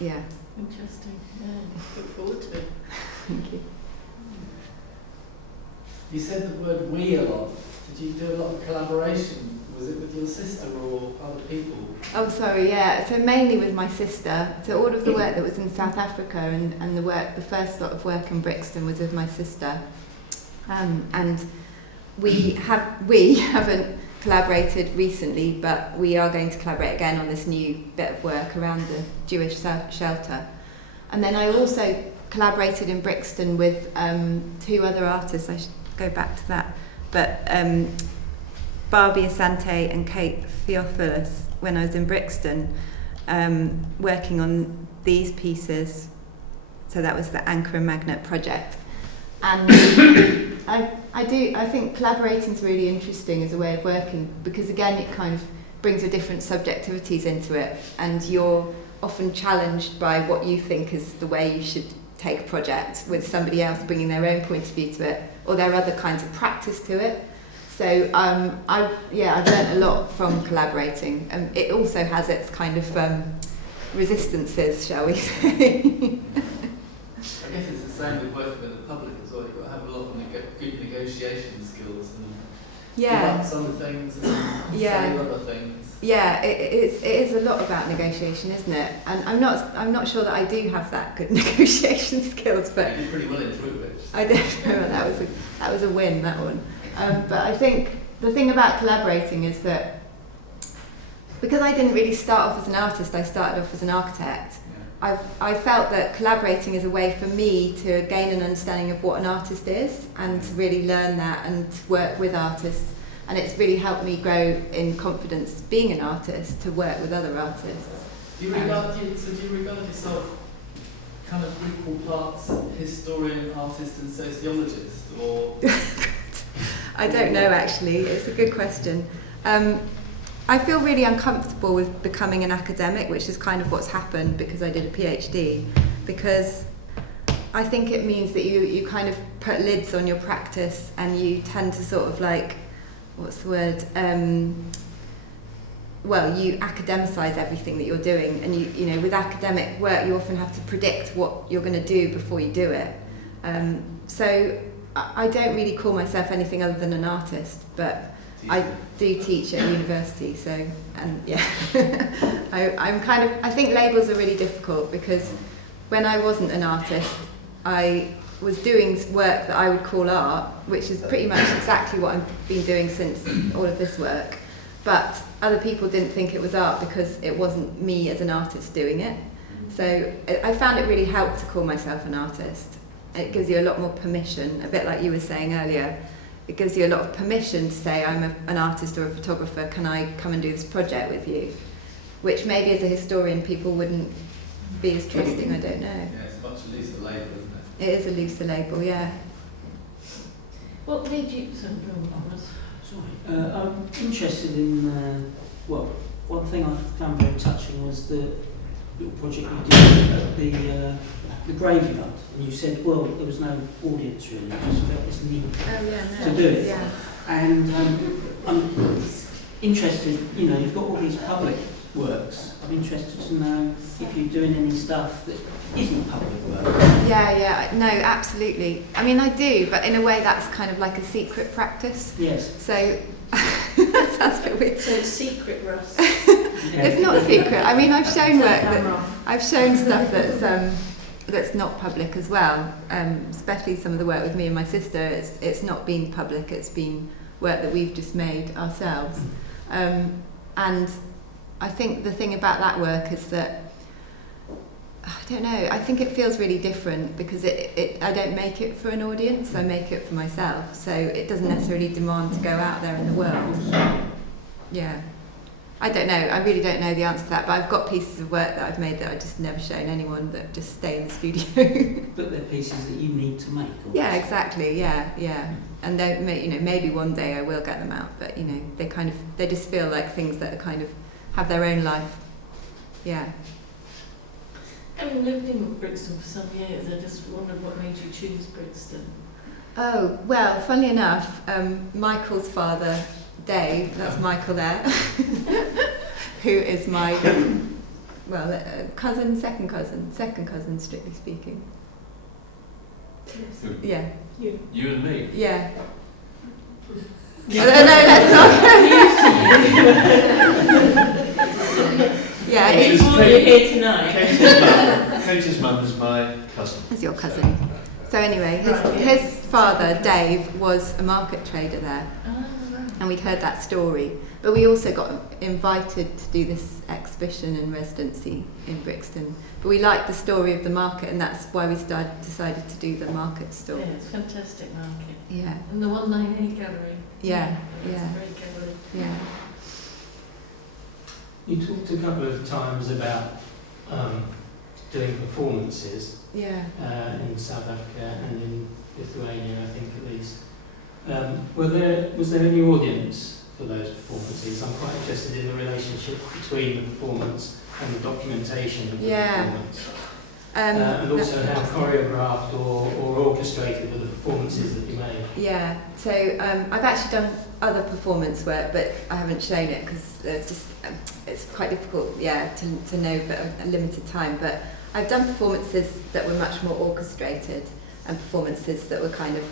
And, Interesting. Yeah, look forward to it. Thank you. You said the word we a lot. Did you do a lot of collaboration? Was it with your sister or other people? Oh, sorry, So mainly with my sister. So all of the work that was in South Africa and the first lot of work in Brixton was with my sister. And we haven't collaborated recently, but we are going to collaborate again on this new bit of work around the Jewish shelter. And then I also collaborated in Brixton with two other artists. I should go back to that. But Barbie Asante and Kate Theophilus, when I was in Brixton, working on these pieces. So that was the Anchor and Magnet project. And I think collaborating is really interesting as a way of working, because again it kind of brings your different subjectivities into it, and you're often challenged by what you think is the way you should take a project, with somebody else bringing their own point of view to it, or there are other kinds of practice to it. So I've learned a lot from collaborating. It also has its kind of resistances, shall we say. I guess it's the same with working with the public as well. You've got to have a lot of good negotiation skills and give up some things and say other things. Yeah, it is a lot about negotiation, isn't it? And I'm not sure that I do have that good negotiation skills, but you did pretty well in Droitwich. I don't know. That was a win, that one. But I think the thing about collaborating is that because I didn't really start off as an artist, I started off as an architect. Yeah. I felt that collaborating is a way for me to gain an understanding of what an artist is and to really learn that and work with artists. And it's really helped me grow in confidence being an artist, to work with other artists. Do you regard yourself kind of equal parts historian, artist and sociologist, or? I don't know, actually. It's a good question. I feel really uncomfortable with becoming an academic, which is kind of what's happened because I did a PhD, because I think it means that you kind of put lids on your practice and you tend to sort of like, what's the word? You academicise everything that you're doing, and you know, with academic work, you often have to predict what you're going to do before you do it. So I don't really call myself anything other than an artist, but I do teach at university. So, and yeah, I think labels are really difficult because when I wasn't an artist, I was doing work that I would call art, which is pretty much exactly what I've been doing since all of this work. But other people didn't think it was art because it wasn't me as an artist doing it. So I found it really helped to call myself an artist. It gives you a lot more permission, a bit like you were saying earlier. It gives you a lot of permission to say, I'm an artist or a photographer, can I come and do this project with you? Which maybe as a historian people wouldn't be as trusting, I don't know. Yeah, it's a much looser label, isn't it? It is a looser label, yeah. What made you... Sorry. I'm interested in, one thing I found very touching was the little project you did at the graveyard. And you said, well, there was no audience really, you just felt this need to do it. Yeah. And I'm interested, you know, you've got all these public works. I'm interested to know if you're doing any stuff that isn't public work. Yeah, no, absolutely. I mean, I do, but in a way that's kind of like a secret practice. Yes. So, that sounds a bit weird. So it's secret, Russ. It's not secret. I mean, I've shown work I've shown stuff that's not public as well, especially some of the work with me and my sister. It's not been public, it's been work that we've just made ourselves. And I think the thing about that work is that, I don't know, I think it feels really different because I don't make it for an audience, I make it for myself. So it doesn't necessarily demand to go out there in the world. Yeah. I don't know, I really don't know the answer to that, but I've got pieces of work that I've made that I've just never shown anyone, that just stay in the studio. But they're pieces that you need to make. Yeah, exactly, yeah. And then, you know, maybe one day I will get them out, but you know, they just feel like things that are kind of have their own life. Yeah. Having lived in Brixton for some years, I just wondered what made you choose Brixton. Oh, well, funnily enough, Michael's father, Dave, that's Michael there, who is my, second cousin, strictly speaking. Yes. Yeah. You and me? Yeah. No, let's not. Yeah, It's all you're here tonight. Katie's mum is my cousin. Is your cousin. So anyway, his father, Dave, was a market trader there. And we'd heard that story. But we also got invited to do this exhibition and residency in Brixton. But we liked the story of the market, and that's why we decided to do the market store. Yeah, it's a fantastic market. Yeah. And the 198 gallery. Yeah. It's a great gallery. Yeah. You talked a couple of times about doing performances in South Africa and in Lithuania, I think at least. Was there any audience for those performances. I'm quite interested in the relationship between the performance and the documentation of the performance. And also how choreographed or orchestrated were the performances that you made. Yeah, so I've actually done other performance work, but I haven't shown it because it's quite difficult, to know for a limited time. But I've done performances that were much more orchestrated and performances that were kind of...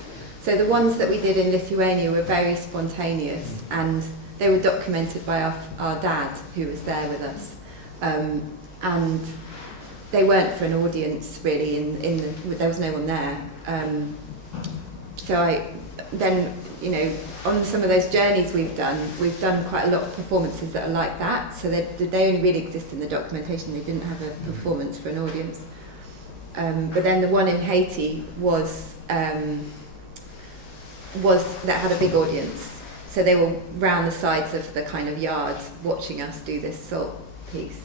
So the ones that we did in Lithuania were very spontaneous, and they were documented by our dad, who was there with us. And they weren't for an audience really, there was no one there. So on some of those journeys we've done quite a lot of performances that are like that. So they only really exist in the documentation. They didn't have a performance for an audience. But then the one in Haiti was that had a big audience. So they were round the sides of the kind of yard watching us do this salt piece.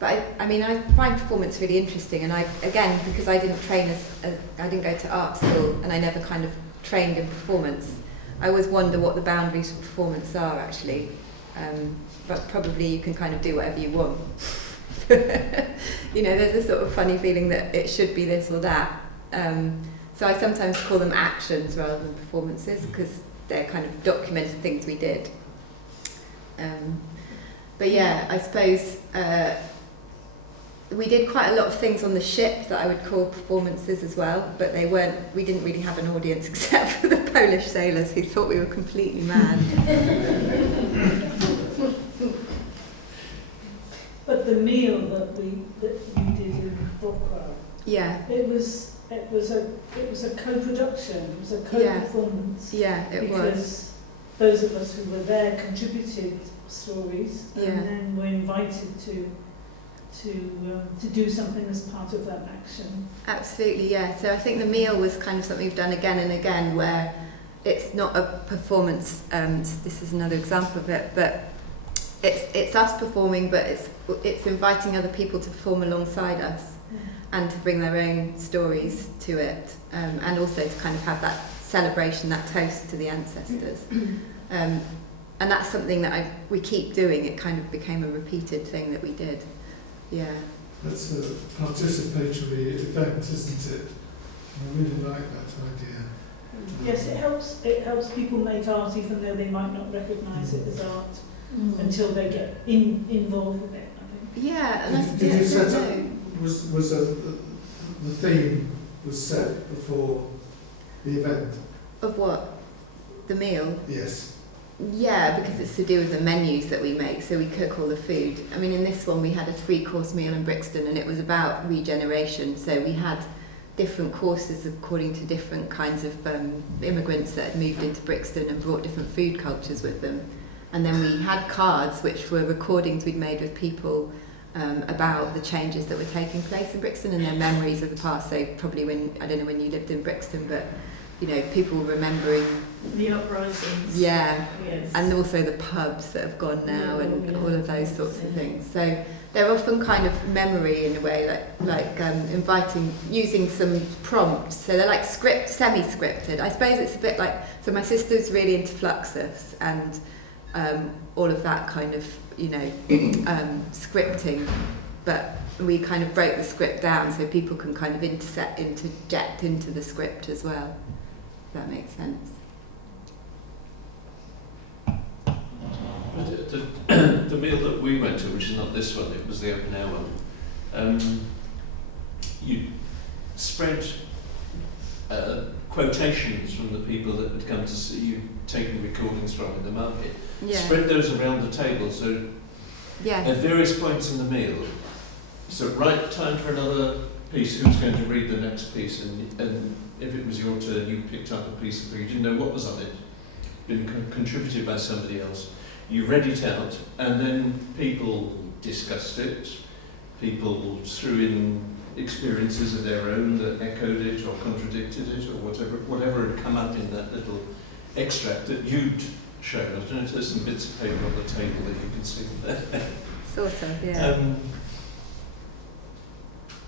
But I find performance really interesting, and because I didn't train I didn't go to art school, and I never kind of trained in performance. I always wonder what the boundaries for performance are actually, but probably you can kind of do whatever you want. There's a sort of funny feeling that it should be this or that. So I sometimes call them actions rather than performances, because they're kind of documented things we did. But yeah, I suppose we did quite a lot of things on the ship that I would call performances as well, but we didn't really have an audience except for the Polish sailors who thought we were completely mad. But the meal that you did in Bocra, it was a co-production, it was a co-performance. Yeah, it was. Because those of us who were there contributed stories, and then were invited to do something as part of that action. Absolutely, yeah. So I think the meal was kind of something we've done again and again, where it's not a performance. This is another example of it, but it's us performing, but it's inviting other people to perform alongside us and to bring their own stories to it, and also to kind of have that celebration, that toast to the ancestors. And that's something that we keep doing. It kind of became a repeated thing that we did. Yeah. That's a participatory event, isn't it? I really like that idea. Yes, it helps people make art even though they might not recognise it as art until they get involved with it, I think. Yeah, and that's did you set up, the theme was set before the event? Of what? The meal? Yes. Yeah, because it's to do with the menus that we make, so we cook all the food. I mean, in this one we had a 3-course meal in Brixton, and it was about regeneration, so we had different courses according to different kinds of immigrants that had moved into Brixton and brought different food cultures with them. And then we had cards which were recordings we'd made with people about the changes that were taking place in Brixton and their memories of the past. So probably I don't know when you lived in Brixton, but people remembering the uprisings. Yeah, yes. And also the pubs that have gone now, and all of those sorts of things. So they're often kind of memory in a way, like using some prompts. So they're like semi-scripted. I suppose it's a bit like, so my sister's really into Fluxus and all of that kind of, scripting, but we kind of break the script down so people can kind of interject into the script as well. If that makes sense. The meal that we went to, which is not this one, it was the open air one, you spread quotations from the people that would come to see you, taking recordings from in the market. Yeah. Spread those around the table, so at various points in the meal, so right, time for another piece, who's going to read the next piece, and if it was your turn, you picked up a piece where you didn't know what was on it, been contributed by somebody else. You read it out, and then people discussed it, people threw in experiences of their own that echoed it or contradicted it, or whatever had come up in that little extract that you'd shown. I don't know if there's some bits of paper on the table that you can see there. Sort of, yeah.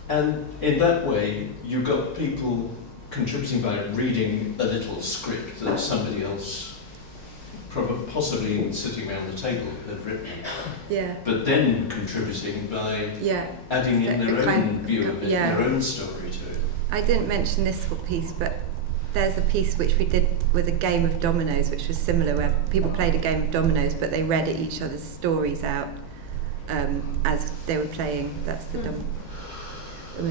And in that way, you got people contributing by reading a little script that somebody else possibly sitting around the table had written, Yeah. but then contributing by Yeah. adding in their own view of it, yeah. their own story to it. I didn't mention this piece, but there's a piece which we did with a game of dominoes, which was similar, where people played a game of dominoes, but they read each other's stories out as they were playing. That's the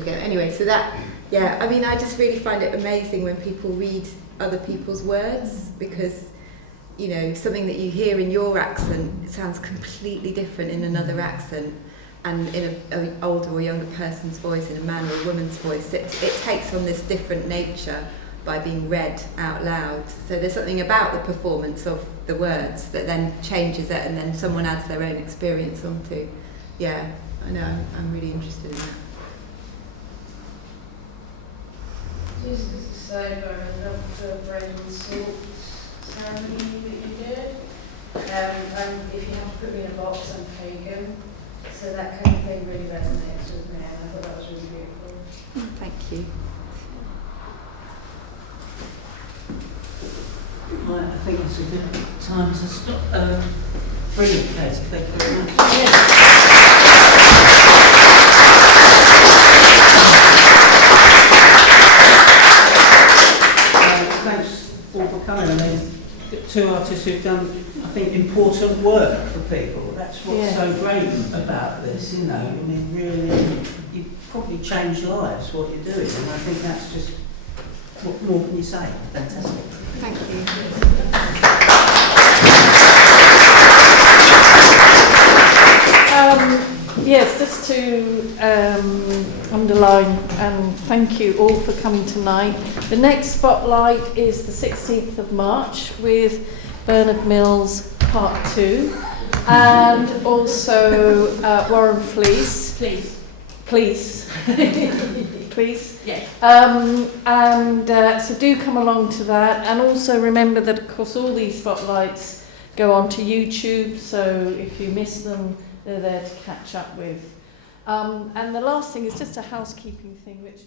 Anyway, so that, yeah, I mean, I just really find it amazing when people read other people's words, because, you know, something that you hear in your accent sounds completely different in another accent, and in an older or younger person's voice, in a man or a woman's voice, it takes on this different nature by being read out loud. So there's something about the performance of the words that then changes it, and then someone adds their own experience onto. Yeah, I know, I'm really interested in that. Just to say, I love the bread and salt ceremony that you did. And if you have to put me in a box, I'm pagan. So that kind of thing really resonates with me, and I thought that was really beautiful. Thank you. Right, I think it's a good time to stop. Brilliant, Katy. Thank you very much. Thanks all for coming. I mean, two artists who've done, I think, important work for people. That's what's so great about this, you know. I mean, really, you probably change lives, what you're doing, and I think that's just, what more can you say? Fantastic. Thank you. Yes, just to underline and thank you all for coming tonight. The next spotlight is the 16th of March with Bernard Mills Part 2 and also Warren Fleece. Please. Yeah. So do come along to that, and also remember that of course all these spotlights go onto YouTube, so if you miss them, they're there to catch up with. And the last thing is just a housekeeping thing, which